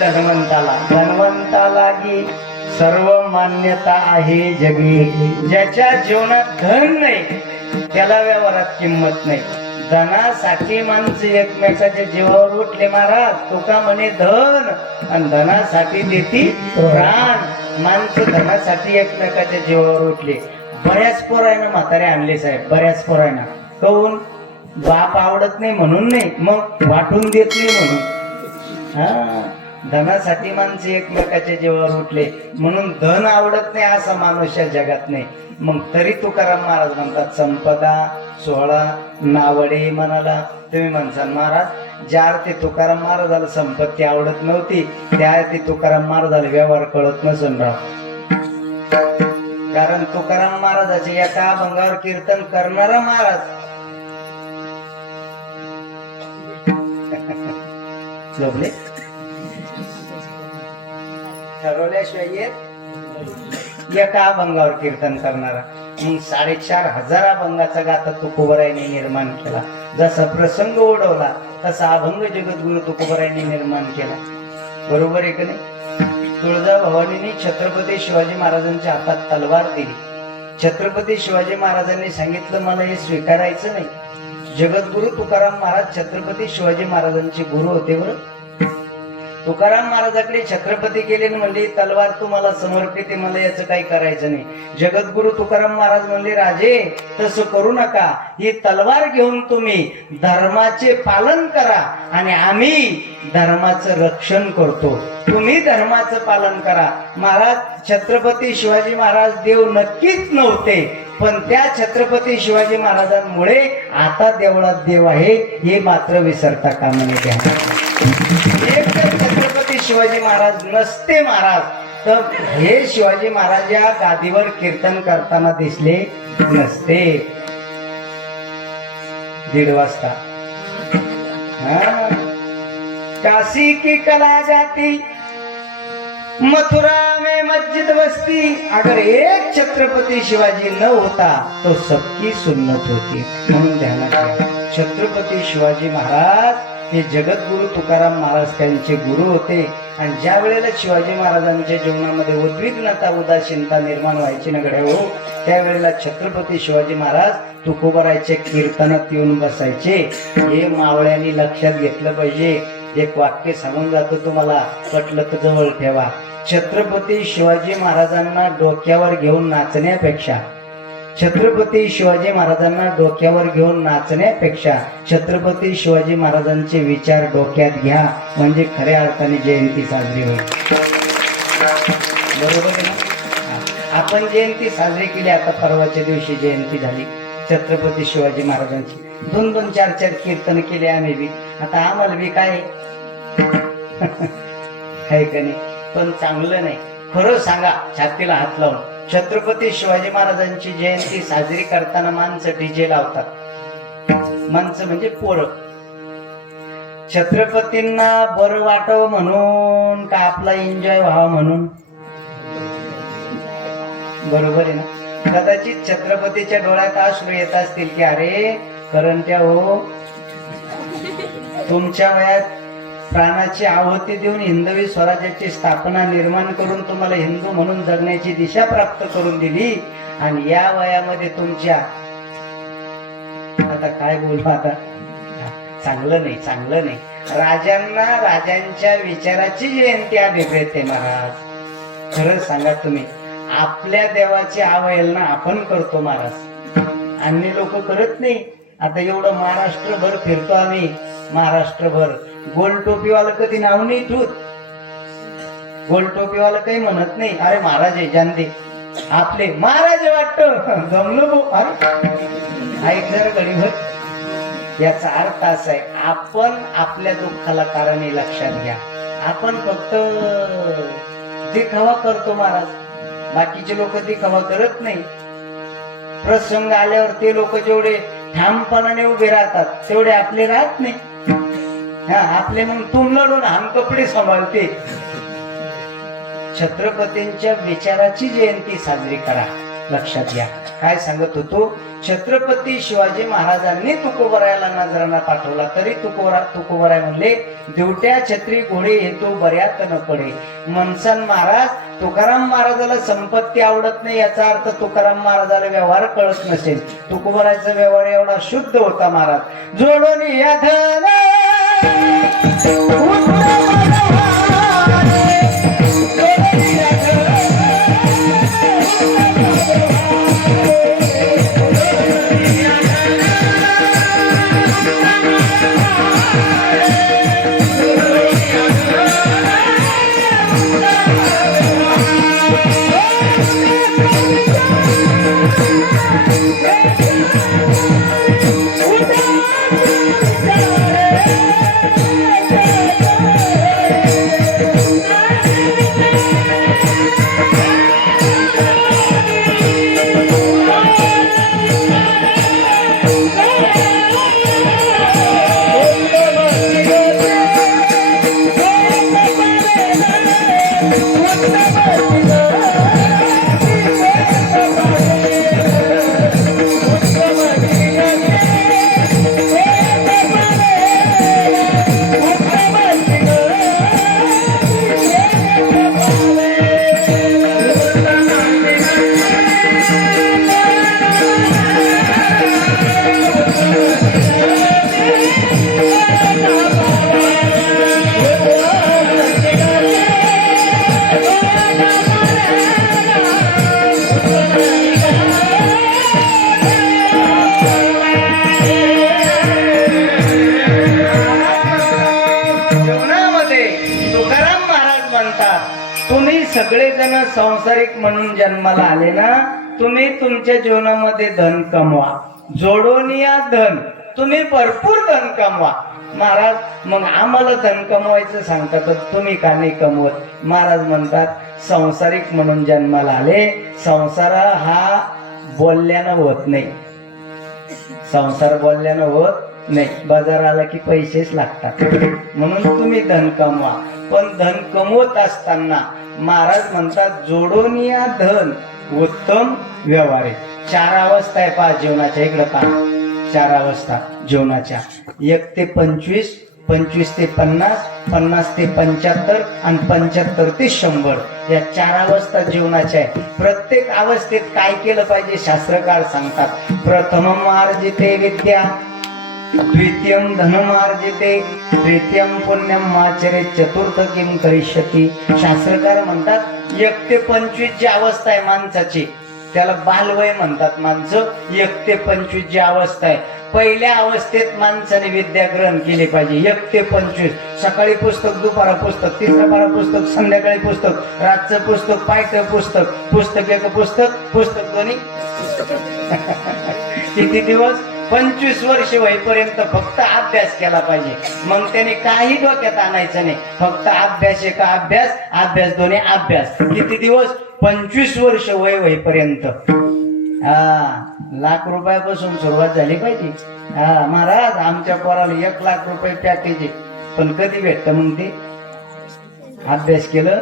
धनवंताला. धनवंताला की सर्व मान्यता आहे जगी. ज्याच्या जीवनात धन नाही त्याला व्यवहारात किंमत नाही. धनासाठी माणसं एकमेकाच्या जीवावर उठले महाराज. तुका म्हणे धन आणि धनासाठी देती प्राण. माणसं धनासाठी एकमेकाच्या जीवावर उठले. बऱ्याच पोरायनं म्हातारे आणले साहेब, बऱ्याच पोरायनं. कहून बाप आवडत नाही म्हणून नाही, मग वाटून देत नाही म्हणून. हा धनासाठी माणसं एकमेकाच्या जीवावर उठले म्हणून धन आवडत नाही असा माणूस या जगात नाही. मग तरी तुकाराम महाराज म्हणतात संपदा सोहळा नावडे मनाला. तुम्ही म्हणसाल महाराज ज्या अर्थी तुकाराम महाराजाला संपत्ती आवडत नव्हती त्या अर्थी तुकाराम महाराजाला व्यवहार कळत नसून राव. कारण तुकाराम महाराजाचे एका अभंगावर कीर्तन करणारा महाराज झोपले ठरवल्याशिवाय येत. एका अभंगावर कीर्तन करणारा. मग 4,500 अभंगाचा गाथा तुकोबरायांनी निर्माण केला. जसा प्रसंग ओढवला तसा अभंग जगद्गुरु तुकोबरायांनी निर्माण केला. बरोबर आहे का नाही? तुळजाभवानीने छत्रपती शिवाजी महाराजांच्या हातात तलवार दिली. छत्रपती शिवाजी महाराजांनी सांगितलं मला हे स्वीकारायचं नाही. जगद्गुरु तुकाराम महाराज छत्रपती शिवाजी महाराजांचे गुरु होते. बरं तुकाराम महाराजाकडे छत्रपती गेले म्हणले तलवार तुम्हाला समर्पित आहे, मला याचं काही करायचं नाही. जगद्गुरु तुकाराम महाराज म्हणले राजे तसं करू नका, ही तलवार घेऊन तुम्ही धर्माचे पालन करा आणि आम्ही धर्माचं रक्षण करतो. तुम्ही धर्माचं पालन करा. महाराज छत्रपती शिवाजी महाराज देव नक्कीच नव्हते, पण त्या छत्रपती शिवाजी महाराजांमुळे आता देवळात देव आहे हे मात्र विसरता कामा नये. एक तर छत्रपती शिवाजी महाराज नसते महाराज तर हे शिवाजी महाराज या गादीवर कीर्तन करताना दिसले नसते. 1:30 वाजता काशी की कला जाती मथुरा में मस्जिद बसती. अगर एक छत्रपती शिवाजी न होता तो सबकी सुन्नत होती. म्हणून ध्यानात घ्या छत्रपती शिवाजी महाराज हे जगद्गुरु तुकाराम महाराज त्यांचे गुरु होते आणि ज्या वेळेला शिवाजी महाराजांच्या जीवनामध्ये उद्विग्नता उदासीनता निर्माण व्हायची ना गड्या हो, त्यावेळेला छत्रपती शिवाजी महाराज तुकोबरायचे कीर्तनात येऊन बसायचे. हे मावळ्यांनी लक्षात घेतलं पाहिजे. एक वाक्य सांगून जातो तुम्हाला, पटलं तर जवळ ठेवा. छत्रपती शिवाजी महाराजांना डोक्यावर घेऊन नाचण्यापेक्षा छत्रपती शिवाजी महाराजांना डोक्यावर घेऊन नाचण्यापेक्षा छत्रपती शिवाजी महाराजांचे विचार डोक्यात घ्या, म्हणजे खऱ्या अर्थाने जयंती साजरी होईल. बरोबर आहे ना? आपण जयंती साजरी केली. आता परवाच्या दिवशी जयंती झाली छत्रपती शिवाजी महाराजांची. 2-2, 4-4 कीर्तन केले आम्ही बी. आता आम्हाला बी काय आहे का नाही, पण चांगलं नाही. खरं सांगा छातीला हात लावून, छत्रपती शिवाजी महाराजांची जयंती साजरी करताना माणसं डीजे लावतात. माणसं म्हणजे पोरं. छत्रपतींना बरं वाटावं म्हणून का आपला एन्जॉय व्हावा म्हणून? बरोबर आहे ना? कदाचित छत्रपतीच्या डोळ्यात अश्रू येत असतील की अरे करंट्या हो, तुमच्या वयात प्राणाची आहुती देऊन हिंदवी स्वराज्याची स्थापना निर्माण करून तुम्हाला हिंदू म्हणून जगण्याची दिशा प्राप्त करून दिली, आणि या वयामध्ये तुमच्या, आता काय बोलू, आता चांगलं नाही, चांगलं नाही. राजांना राजांच्या विचाराची जयंती अभिप्रेत महाराज. खरं सांगा तुम्ही, आपल्या देवाची अवहेलना आपण करतो महाराज, अन्य लोक करत नाही. आता एवढं महाराष्ट्रभर फिरतो आम्ही, महाराष्ट्रभर. गोल टोपीवाला कधी नाव नाही ठेवत. गोल टोपीवाला काही म्हणत नाही अरे महाराज आहे जानते, आपले महाराज वाटत जमलो भाऊ. अरे ऐक जरा गडीभर. याचा अर्थ असा आहे, आपण आपल्या दुःखाला कारण लक्षात घ्या. आपण फक्त दिखावा करतो महाराज, बाकीचे लोक दिखावा करत नाही. प्रसंग आल्यावर ते लोक जेवढे ठामपणाने उभे राहतात तेवढे आपले राहत नाही. आपले मग तुम लढून हम कपडे सांभाळते. छत्रपतींच्या विचाराची जयंती साजरी करा. लक्षात घ्या काय सांगत होतो. छत्रपती शिवाजी महाराजांनी तुकोबरायला नजराना पाठवला तरी तुकोबराय म्हणले, देवट्या छत्री घोडे हेतू बऱ्यात न पडे. मनसन महाराज तुकाराम महाराजाला संपत्ती आवडत नाही याचा अर्थ तुकाराम महाराजाला व्यवहार कळत नसेल. तुकोबरायचा व्यवहार एवढा शुद्ध होता महाराज. जोडून या धन तुम्ही सगळेजण संसारिक म्हणून जन्माला आले ना, तुम्ही तुमच्या जीवनामध्ये धन कमवा. जोडून या धन, तुम्ही भरपूर धन कमवा. महाराज मग आम्हाला धन कमवायचं सांगतात तर तुम्ही का नाही कमवत? महाराज म्हणतात संसारिक म्हणून जन्माला आले, संसार हा बोलल्यानं होत नाही. संसार बोलल्यानं होत नाही. बाजार आला की पैसेच लागतात. म्हणून तुम्ही धन कमवा. पण धन कमवत असताना महाराज म्हणतात जोडून या धन उत्तम व्यवहार. 4 अवस्था आहे पहा जीवनाच्या. इकडे पहा 4 अवस्था जीवनाच्या. 1 ते 25 25 ते 50, 50 ते 75 आणि 75 ते 100 या 4 अवस्था जीवनाच्या आहे. प्रत्येक अवस्थेत काय केलं पाहिजे शास्त्रकार सांगतात. प्रथमम आर्जिते विद्या, द्वितीयम धनमार्जिते, तृतीयम पुण्यम आचरे, चतुर्थ किम करिष्यति. शास्त्रकार म्हणतात 1 ते 25 जी अवस्था आहे माणसाची त्याला बालवय म्हणतात. माणसं 1 ते 25 जी अवस्था आहे, पहिल्या अवस्थेत माणसाने विद्या ग्रहण केली पाहिजे. 1 ते 25 सकाळी पुस्तक, दुपारा पुस्तक, तिसरा पुस्तक, संध्याकाळी पुस्तक, रातचं पुस्तक, पायचं पुस्तक, पुस्तक एक पुस्तक, पुस्तक दोन्ही. किती दिवस? 25 वर्ष होईपर्यंत फक्त अभ्यास केला पाहिजे. मग त्याने काही डोक्यात आणायचं नाही. फक्त अभ्यास एका अभ्यास, अभ्यास दोन्ही अभ्यास. किती दिवस? 25 वर्ष वय होईपर्यंत. लाख रुपयापासून सुरुवात झाली पाहिजे. महाराज आमच्या पोराला 1 लाख रुपये पॅकेज आहे, पण कधी भेटत मग ते? अभ्यास केलं.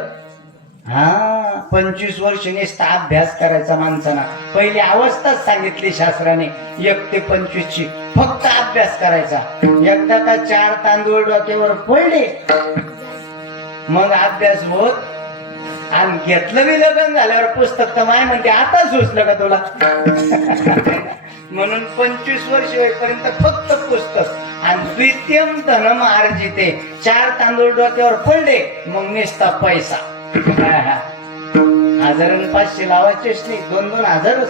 25 वर्ष नुसता अभ्यास करायचा माणसाना. पहिली अवस्थाच सांगितली शास्त्राने 1 ते 25 ची. फक्त अभ्यास करायचा. एकदा का 4 तांदूळ डोक्यावर पडले मग अभ्यास होत. आणि घेतलं बी लग्न झाल्यावर पुस्तक तर माय म्हणते आता सुचलं का तुला? म्हणून 25 वर्ष होईपर्यंत फक्त पुस्तक. आणि द्वितीयम धनम आर्जिते, 4 तांदूळ डोक्यावर पडले मग नुसता पैसा. 1000 आणि 500 लावायचेच नाही, 2-2 हजारच.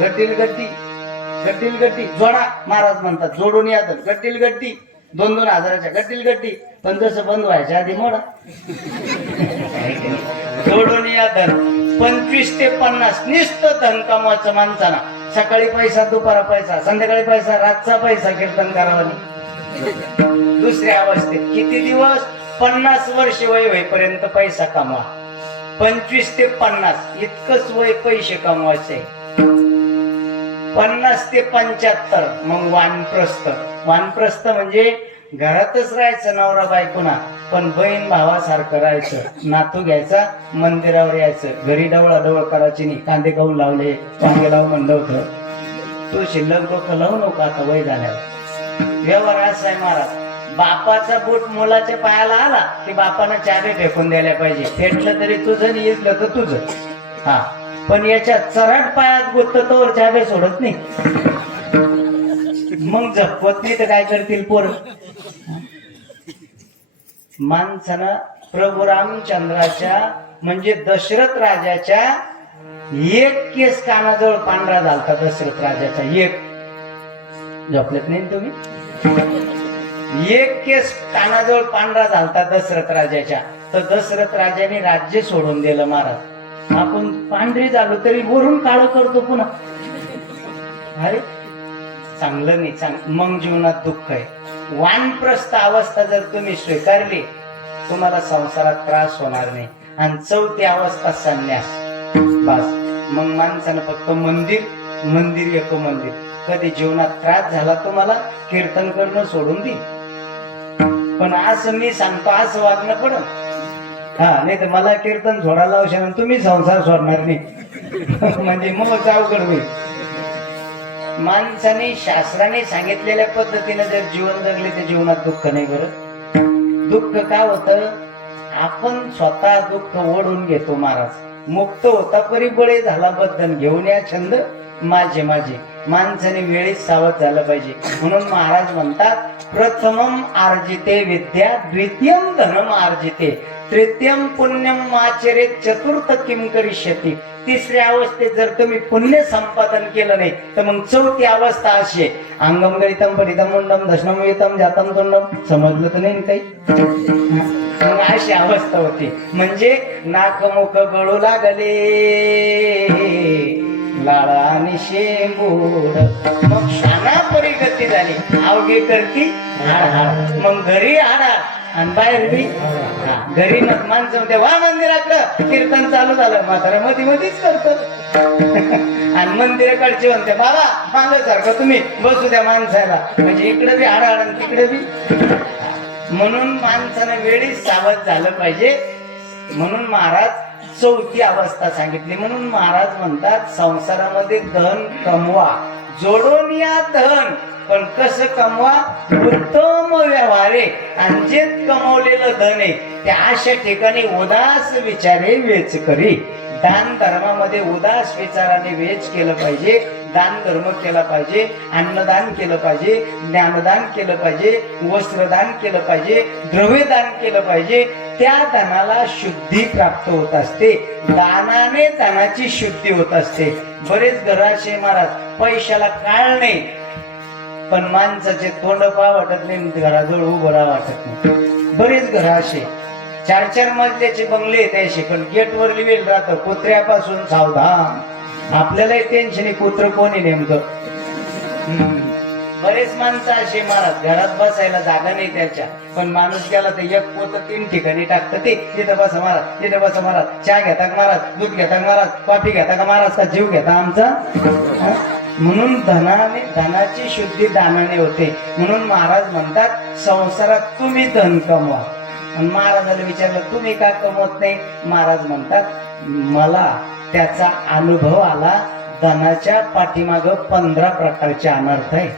गड्डील गड्डी, गड्डील गड्डी जोडा. महाराज म्हणतात जोडून या. गड्डील गड्डी 2-2 हजाराच्या गड्डील गड्डी. पण जसं बंद व्हायच्या आधी मोडा. जोडून या धन. 25 ते 50 नुसतं धन कमवायचं माणसाना. सकाळी पैसा, दुपारा पैसा, संध्याकाळी पैसा, रातचा पैसा. कीर्तन करावं. दुसऱ्या अवस्थेत किती दिवस? 50 वर्ष वय होईपर्यंत पैसा कमवा. 25 ते 50 इतकंच वय पैसे कमवायचे. 50 ते 75 मग वानप्रस्थ. वानप्रस्थ म्हणजे घरातच राहायचं नवरा बायकोना, पण बहीण भावासारखं राहायचं. नातू घ्यायचा, मंदिरावर यायचं. घरी डवळा करायची नाही. कांदे खाऊन लावले, वांगे लावून म्हणलं होतं. तू शिल्लक डोकं लावू नको आता वय झाल्यावर. व्यवहार असा आहे महाराज. बापाचा बूट मुलाच्या पायाला आला की बापानं चाबी फेकून द्यायला पाहिजे. फेटलं तरी तुझं, येतलं तर तुझं. पण याच्या चराट पायात गुत्तवर चाबी सोडत नाही. मग जपवत नाही तर काय करतील पोर? माणसानं प्रभू रामचंद्राच्या म्हणजे दशरथ राजाच्या 1 केस कानाजवळ पांढरा झालता. दशरथ राजाचा 1. झोपलेत नाही तुम्ही? 1 केस कानाजवळ पांढरा झालता दशरथ राजाच्या. तर दशरथ राजाने राज्य सोडून दिलं. महाराज आपण पांढरी झालो तरी वरून काळं करतो पुन्हा. अरे चांगलं नाही. मग जीवनात दुःख आहे. वानप्रस्थ अवस्था जर तुम्ही स्वीकारली तुम्हाला संसारात त्रास होणार नाही. आणि 4थी अवस्था संन्यास. बस मग माणसानं फक्त मंदिर एक मंदिर. कधी जीवनात त्रास झाला तुम्हाला कीर्तन करणं सोडून दे. पण असं मी सांगतो असं वागणं पडत. नाही तर मला कीर्तन सोडायला लावशाल तुम्ही संसार सोडणार नाही. म्हणजे मग अवघड होईल. माणसाने शास्त्राने सांगितलेल्या पद्धतीने जर जीवन जगले तर जीवनात दुःख नाही. बरं दुःख का होतं? आपण स्वतः दुःख ओढून घेतो. महाराज मुक्त होता परी बळे झाला बद्धन घेऊन या छंद माझे. माणसाने वेळेत सावध झालं पाहिजे. म्हणून महाराज म्हणतात प्रथमम आर्जिते विद्या, द्वितीयम धनम आर्जिते, तृतीयम पुण्यम आचरे, चतुर्थ किम करिष्यति. 3ऱ्या अवस्थेत जर तुम्ही पुण्य संपादन केलं नाही तर मग 4थी अवस्था अशी आहे. अंगम गरितम पडितम मुंडम दशनम येतम जातम तोंडम. समजलं तर नाही काही? मग अशी अवस्था होती. म्हणजे नाकमुख गळू लागले लाळा आणि शेंबूड. मग शाना परिगती झाली. अवघे करती हाड. मग घरी हाडा आणि बाहेर बी. घरी मग माणसं म्हणते वा मंदिराकडं कीर्तन चालू झालं. म्हातारा मधीच करतो. आणि मंदिराकडचे म्हणते बाबा मागसारखं तुम्ही बसू द्या माणसाला. म्हणजे इकडे बी हाड आणि तिकडे बी. म्हणून माणसानं वेळीच सावध झालं पाहिजे. म्हणून महाराज 4थी अवस्था सांगितली. म्हणून महाराज म्हणतात संसारामध्ये धन कमवा, जोडून या धन, पण कसं कमवा, उत्तम व्यवहारे. आणि जे कमवलेलं धन आहे त्या अशा ठिकाणी उदास विचारे वेच करी. दान धर्मामध्ये उदास विचाराने वेच केलं पाहिजे. दान धर्म केला पाहिजे, अन्नदान केलं पाहिजे, ज्ञानदान केलं पाहिजे, वस्त्रदान केलं पाहिजे, द्रव्यदान केलं पाहिजे. त्या दानाला शुद्धी प्राप्त होत असते. दानाने दानाची शुद्धी होत असते. बरेच घराचे महाराज पैशाला काळ नाही, पण माणसाचे तोंड पहा वाटत नाही, घराजवळ उभं राहा वाटत नाही. बरेच घर असे 4-4 मजल्याचे बंगले त्याशी, पण गेटवर लिहिलेलं राहतं कुत्र्यापासून सावधान. आपल्यालाही टेन्शन आहे, कुत्र कोण आहे नेमकं. बरेच माणसं असे महाराज घरात बसायला जागा नाही त्याच्या, पण माणूस गेला तर एक पोत 3 ठिकाणी टाकतं. ते तिथं बसा महाराज, तिथं बसा महाराज, चहा घेता का महाराज, दूध घेता का महाराज, कॉफी घेता का महाराज, का जीव घेता आमचा. म्हणून धनाची शुद्धी दानाने होते. म्हणून महाराज म्हणतात संसारात तुम्ही धन कमवा. महाराजाला विचारलं तुम्ही का कमवत नाही. महाराज म्हणतात मला त्याचा अनुभव आला. धनाच्या पाठीमाग 15 प्रकारचे अनर्थ आहे,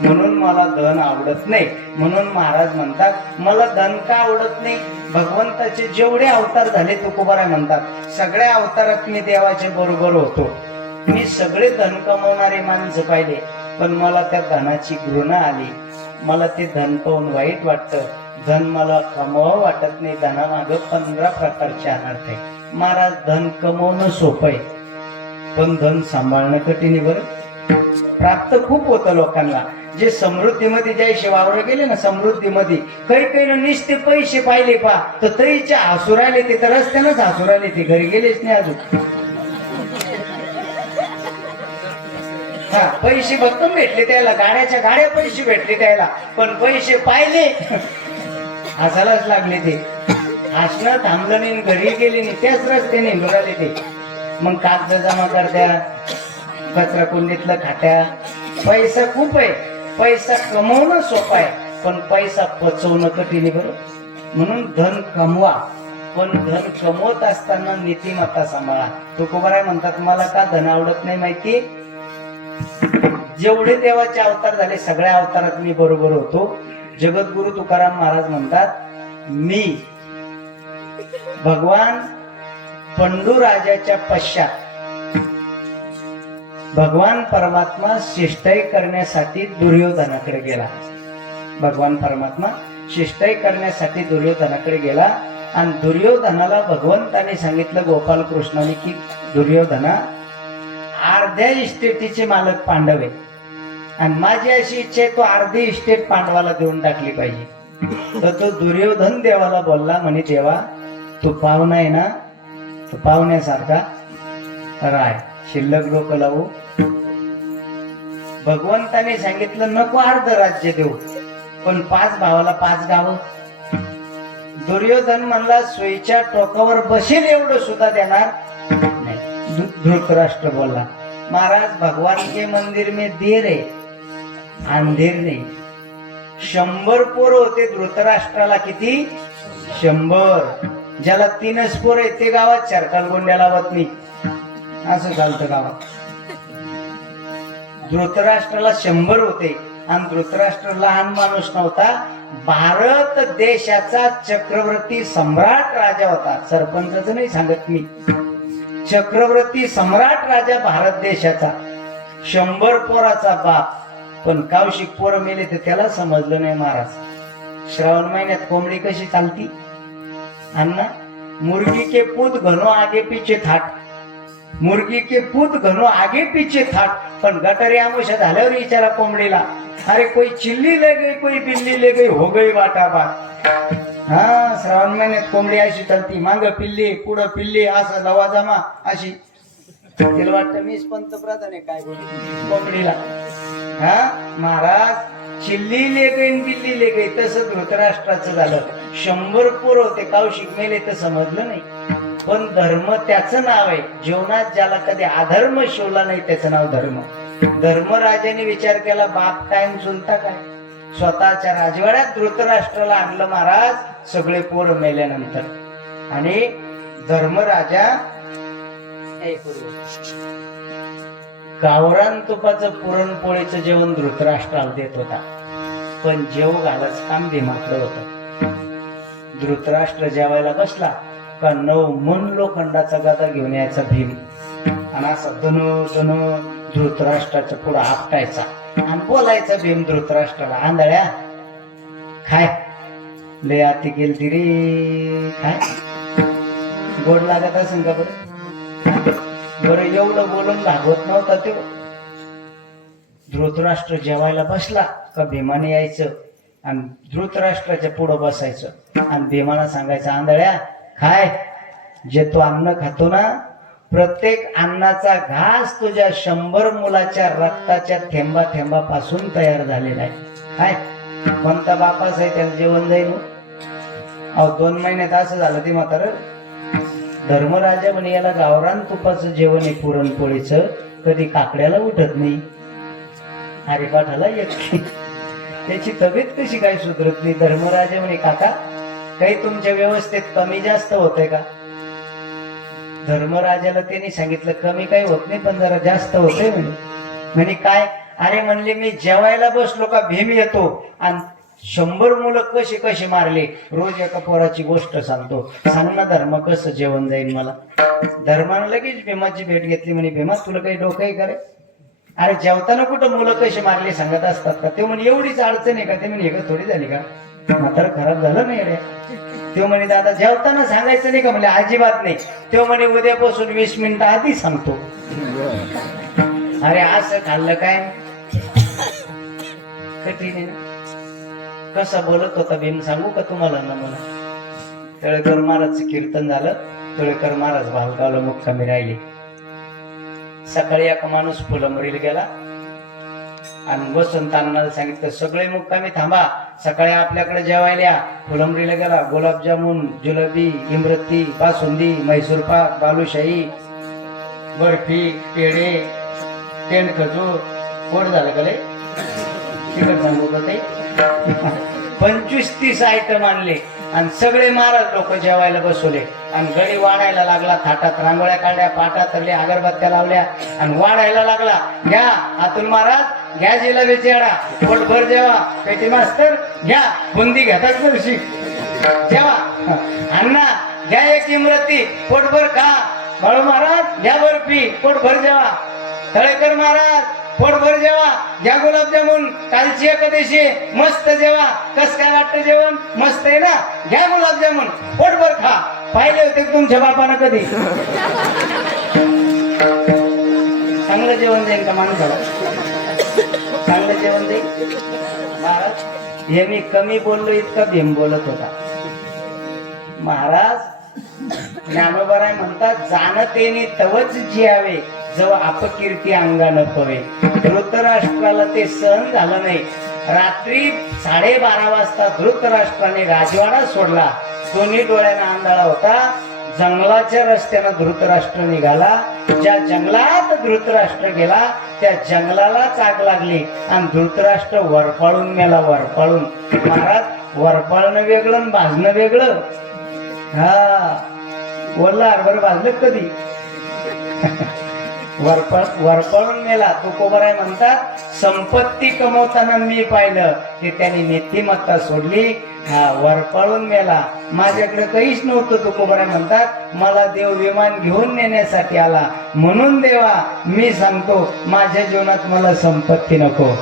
म्हणून मला धन आवडत नाही. म्हणून महाराज म्हणतात मला धन का आवडत नाही. भगवंताचे जेवढे अवतार झाले तुकोबाराय म्हणतात सगळ्या अवतारात मी देवाच्या बरोबर होतो. मी सगळे धन कमवणारे माणसं पाहिले, पण मला त्या धनाची घृणा आली. मला ते धन पाहून वाईट वाटतं. धन मला कमवावं वाटत नाही. धनामाग 15 प्रकारचे अनर्थ आहे. महाराज धन कमवणं सोपं आहे, पण धन सांभाळणं कठीण आहे. बरं प्राप्त खूप होतं लोकांना. जे समृद्धीमध्ये ज्याशी वावर गेले ना, समृद्धीमध्ये काही नुसते पैसे पाहिले पा तर तरीचे हसूर आले. ते तर रस्त्यानंच हसूर आले, ते घरी गेलेच नाही अजून. हा पैसे भक्कम भेटले त्याला, गाड्याच्या गाड्या पैसे भेटले त्याला, पण पैसे पाहिले हसायलाच लागले. ते हसणं थांबलं नाही, घरी गेले नाही, त्याच रस्त्याने निघाले ते. मग कागद जमा करत्या, कचरा कुंडीतलं खात्या. पैसा खूप आहे, पैसा कमवणं सोपं आहे, पण पैसा पचवणं कठीण आहे. बरोबर. म्हणून धन कमवा, पण धन कमवत असताना नीतिमत्ता सांभाळा. तुकोबाराय म्हणतात मला का धन आवडत नाही माहिती. जेवढे देवाचे अवतार झाले सगळ्या अवतारात मी बरोबर होतो. जगद्गुरु तुकाराम महाराज म्हणतात मी भगवान पंडूराजाच्या पश्चात भगवान परमात्मा शिष्टाई करण्यासाठी दुर्योधनाकडे गेला. भगवान परमात्मा शिष्टाई करण्यासाठी दुर्योधनाकडे गेला. आणि दुर्योधनाला भगवंताने सांगितलं गोपाल कृष्णाने की दुर्योधना अर्ध्या इस्टेटीचे मालक पांडव आहे, आणि माझी अशी इच्छा आहे तो अर्धी इस्टेट पांडवाला देऊन टाकली पाहिजे. तर तो दुर्योधन देवाला बोलला म्हणे देवा तू पाहुणा आहे ना, तू पाहुण्यासारखा राय, शिल्लक लोक लावू. भगवंताने सांगितलं नको अर्ध राज्य देऊ, पण 5 भावाला 5 गावं. दुर्योधन म्हणला सोयीच्या टोकावर बसेल एवढं सुद्धा देणार नाही. धृतराष्ट्र बोलला महाराज भगवान के मंदिर में देर है, अंधेर नहीं. 100 पोर होते धृतराष्ट्राला. किती? 100. ज्याला 3च पोर आहे ते गावात 4 कालगोंड्या लावत नाही. असं चालतं गावात. धृतराष्ट्राला 100 होते, आणि धृतराष्ट्र लहान माणूस नव्हता. भारत देशाचा चक्रवर्ती सम्राट राजा होता. सरपंचाचं नाही सांगत मी, चक्रवर्ती सम्राट राजा भारत देशाचा. 100 पोराचा बाप. पण कावशिक पोरं मेले तर त्याला समजलं नाही महाराज. श्रावण महिन्यात कोंबडी कशी चालती अण्णा. मुर्गी के पूत घनो आगे पीछे थाट, मुर्गी के पूत घनो आगे पीछे थाट. पण गटारी आमुषा झाल्यावर विचारा कोंबडीला अरे कोई चिल्ली ले गई कोई बिल्ली ले गई हो गई वाटाबाट. हा श्रावण महिन्यात कोंबडी अशी चालती, मांग पिल्ली पुढं पिल्ली, असं लवाजमा अशी. तिला वाटतं मीच पंतप्रधान आहे काय कोंबडीला. हा महाराज चिल्ली ले गई बिल्ली ले गई. तसं धृतराष्ट्राचं झालं. 100 पोर होते, कावशिक मेले तर समजलं नाही. पण धर्म त्याचं नाव आहे. जीवनात ज्याला कधी अधर्म शिवला नाही त्याचं नाव धर्म. धर्मराजाने विचार केला बाप काय चुलता काय. स्वतःच्या राजवाड्यात धृतराष्ट्राला आणलं महाराज सगळे पोर मेल्यानंतर. आणि धर्मराजा गावरान तुपाचं पुरणपोळीचं जेवण धृतराष्ट्राला देत होता, पण जेव घालाच काम भीमाकडे होत. धृतराष्ट्र जेवायला बसला का 9 मन लोखंडाचा गदा घेऊन यायचा भीम, आणि असा धन धृतराष्ट्राच्या पुढे आपटायचा आणि बोलायचा भीम धृतराष्ट्राला, आंधळ्या खाय, लय आती गेलती रे, खाय, गोड लागत असेल का बरं एवढं बोलून भागवत नव्हता तो. धृतराष्ट्र जेवायला बसला का भीमाने यायचं आणि धृतराष्ट्राच्या पुढं बसायचं आणि भीमाला सांगायचं, आंधळ्या खाय, जे तू अन्न खातो ना, प्रत्येक अन्नाचा घास तुझ्या 100 मुलाच्या रक्ताच्या थेंबा थेंबापासून तयार झालेला आहे. काय कोणता बापास आहे त्याला जेवण जाईल? 2 महिन्यात असं झालं ते म्हातारं. धर्मराजा म्हणे याला गावरान तुपाचं जेवण आहे पुरणपोळीचं, कधी काकड्याला उठत नाही, हरिपाठाला येत नाही, त्याची तब्येत कशी काय सुधरत नाही. धर्मराजा म्हणे काका काही तुमच्या व्यवस्थेत कमी जास्त होतंय का? धर्मराजाला त्यांनी सांगितलं कमी काही होत नाही पण जरा जास्त होतंय म्हणे काय? अरे म्हणले मी जेवायला बसलो का भीम येतो आणि 100 मुलं कशी कशी मारले, रोज एका पोराची गोष्ट सांगतो, सांग ना धर्म कसं जेवण जाईल मला. धर्मानं लगेच भीमाची भेट घेतली, म्हणे भीमा तुला काही डोकंही करे, अरे जेवताना कुठं मुलं कशी मारली सांगत असतात का? ते म्हणे एवढीच अडचण आहे का? ते म्हणे हे थोडी झाली का, म्हातारं खराब झालं नाही रे. तो म्हणे दादा जेवताना सांगायचं नाही का? म्हणजे अजिबात नाही. तो म्हणे उद्यापासून 20 मिनिटं आधी सांगतो. अरे असं खाल्लं काय कठीण आहे ना. कसा बोलत होता भीम सांगू का तुम्हाला ना? मला तळेकर महाराजचं कीर्तन झालं, तळेकर महाराज भालगावला मुक्कामी राहिले. सकाळी एक माणूस फुलंबरीला गेला आणि वसंत अण्णाला सांगितलं सगळे मुक्कामी थांबा, सकाळी आपल्याकडे जेवायला. फुलंबरीला गेला, गुलाबजामुन, जिलेबी, इमरती, बासुंदी, मैसूर पाक, बालुशाही, बर्फी, पेढे, तेल खजूर, पोट झालं का लय तिकड सांगू का ते 25-30 आयटम आणले आणि सगळे महाराज लोक जेवायला बसवले आणि गडी वाढायला लागला. थाटात रांगोळ्या काढल्या, पाटात तरल्या, अगरबत्त्या लावल्या आणि वाढायला लागला. घ्या आतून महाराज, घ्या जिलेबीची आडा, पोटभर जेवा. पेटी मास्तर घ्या, बुंदी घेतात वर्षी जेवा. अण्णा घ्या एक इमरती, पोटभर खा. बाळू महाराज घ्या बर्फी, पोटभर जेवा. तळेकर महाराज पोटभर जेवा, घ्या गुलाबजामुन, कालची एकादशी, मस्त जेवा. कस काय वाटतं जेवण? मस्त आहे ना, घ्या गुलाबजामुन, पोटभर खा. पाहिले होते तुमच्या बापानं कधी? चांगलं जेवण देईन का माणसाला? चांगलं जेवण देईन. महाराज हे मी कमी बोललो इतका भीम बोलत होता. महाराज ज्ञानोबराय म्हणतात, जाणतेने तवच जियावे जेव्हा अपकीर्ती अंगानं पवे. धृतराष्ट्राला ते सहन झालं नाही. रात्री 12:30 वाजता धृतराष्ट्राने राजवाडा सोडला. दोन्ही डोळ्यानं आंधळा होता. जंगलाच्या रस्त्यानं धृतराष्ट्र निघाला. ज्या जंगलात धृतराष्ट्र गेला त्या जंगलालाच आग लागली आणि धृतराष्ट्र वरपाळून मेला. वरपाळून. महाराज वरपाळणं वेगळं आणि भाजणं वेगळं. हा वरला हरभर भाजलं कधी? वरपळून मेला. तुकोबराय म्हणतात, संपत्ती कमवताना मी पाहिलं की त्यांनी नीतिमत्ता सोडली. हा वरपळून मेला. माझ्याकडे काहीच नव्हतं. तुकोबराय म्हणतात, मला देव विमान घेऊन नेण्यासाठी आला. म्हणून देवा मी सांगतो, माझ्या जीवनात मला संपत्ती नको.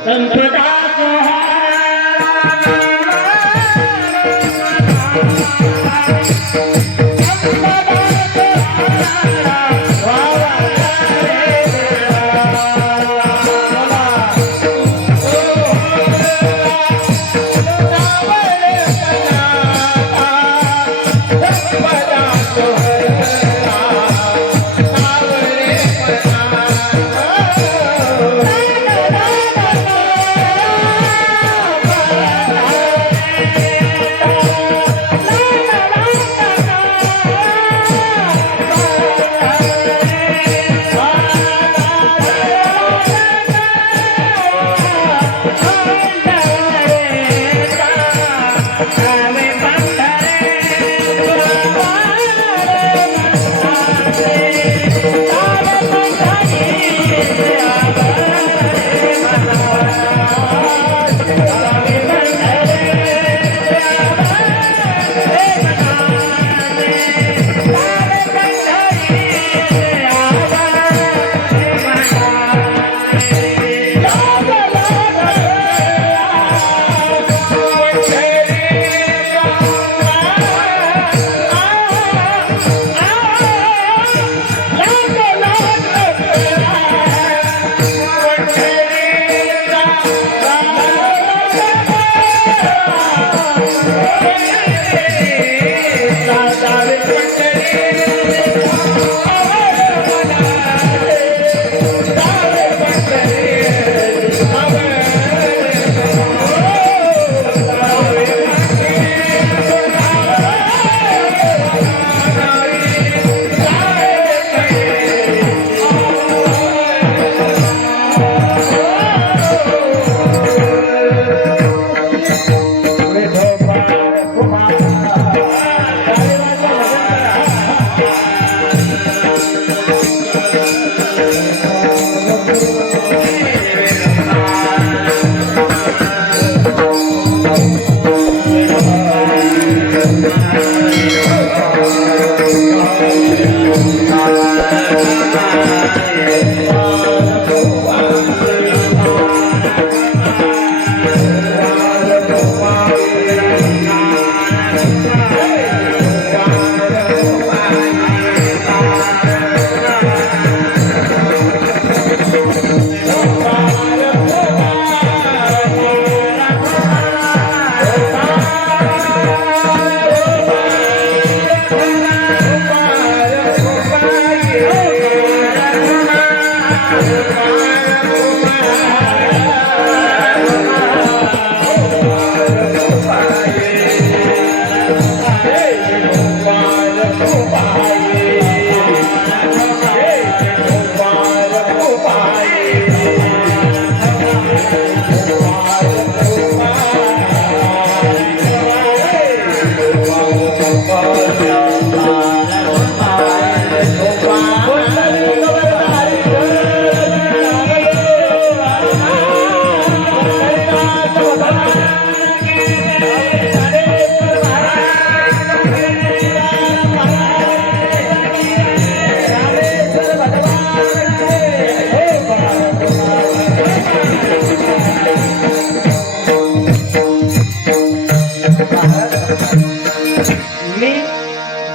मी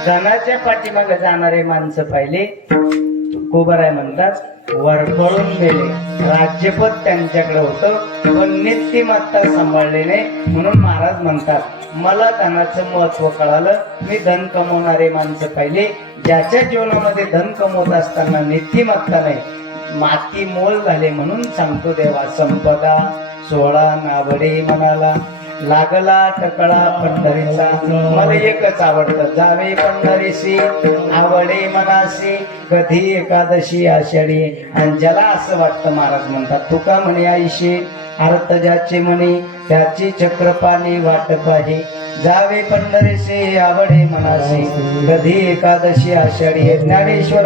धनाच्या पाठीमागे जाणारे माणसं पाहिले. गोबराय म्हणतात वरपळून गेले. राज्यपद त्यांच्याकडे होतं पण नीतिमत्ता सांभाळले नाही. म्हणून महाराज म्हणतात मला धनाचं महत्व कळालं. मी धन कमवणारे माणसं पाहिले ज्याच्या जीवनामध्ये धन कमवत असताना नीतिमत्ता नाही, माती मोल झाले. म्हणून सांगतो देवा संपदा सोळा नावडे मनाला लागला टकळा पंढरीचा. मला एकच आवडतं जावे पंढरीशी आवडे मनाशी कधी एकादशी आषाढी. आणि ज्याला असं वाटतं महाराज म्हणतात तुका म्हणे आईशी अर्थ ज्याचे म्हणे त्याची चक्रपाणी वाट पाही. जावे पंढरीशी आवडे मनाशी कधी एकादशी आषाढी. ज्ञानेश्वर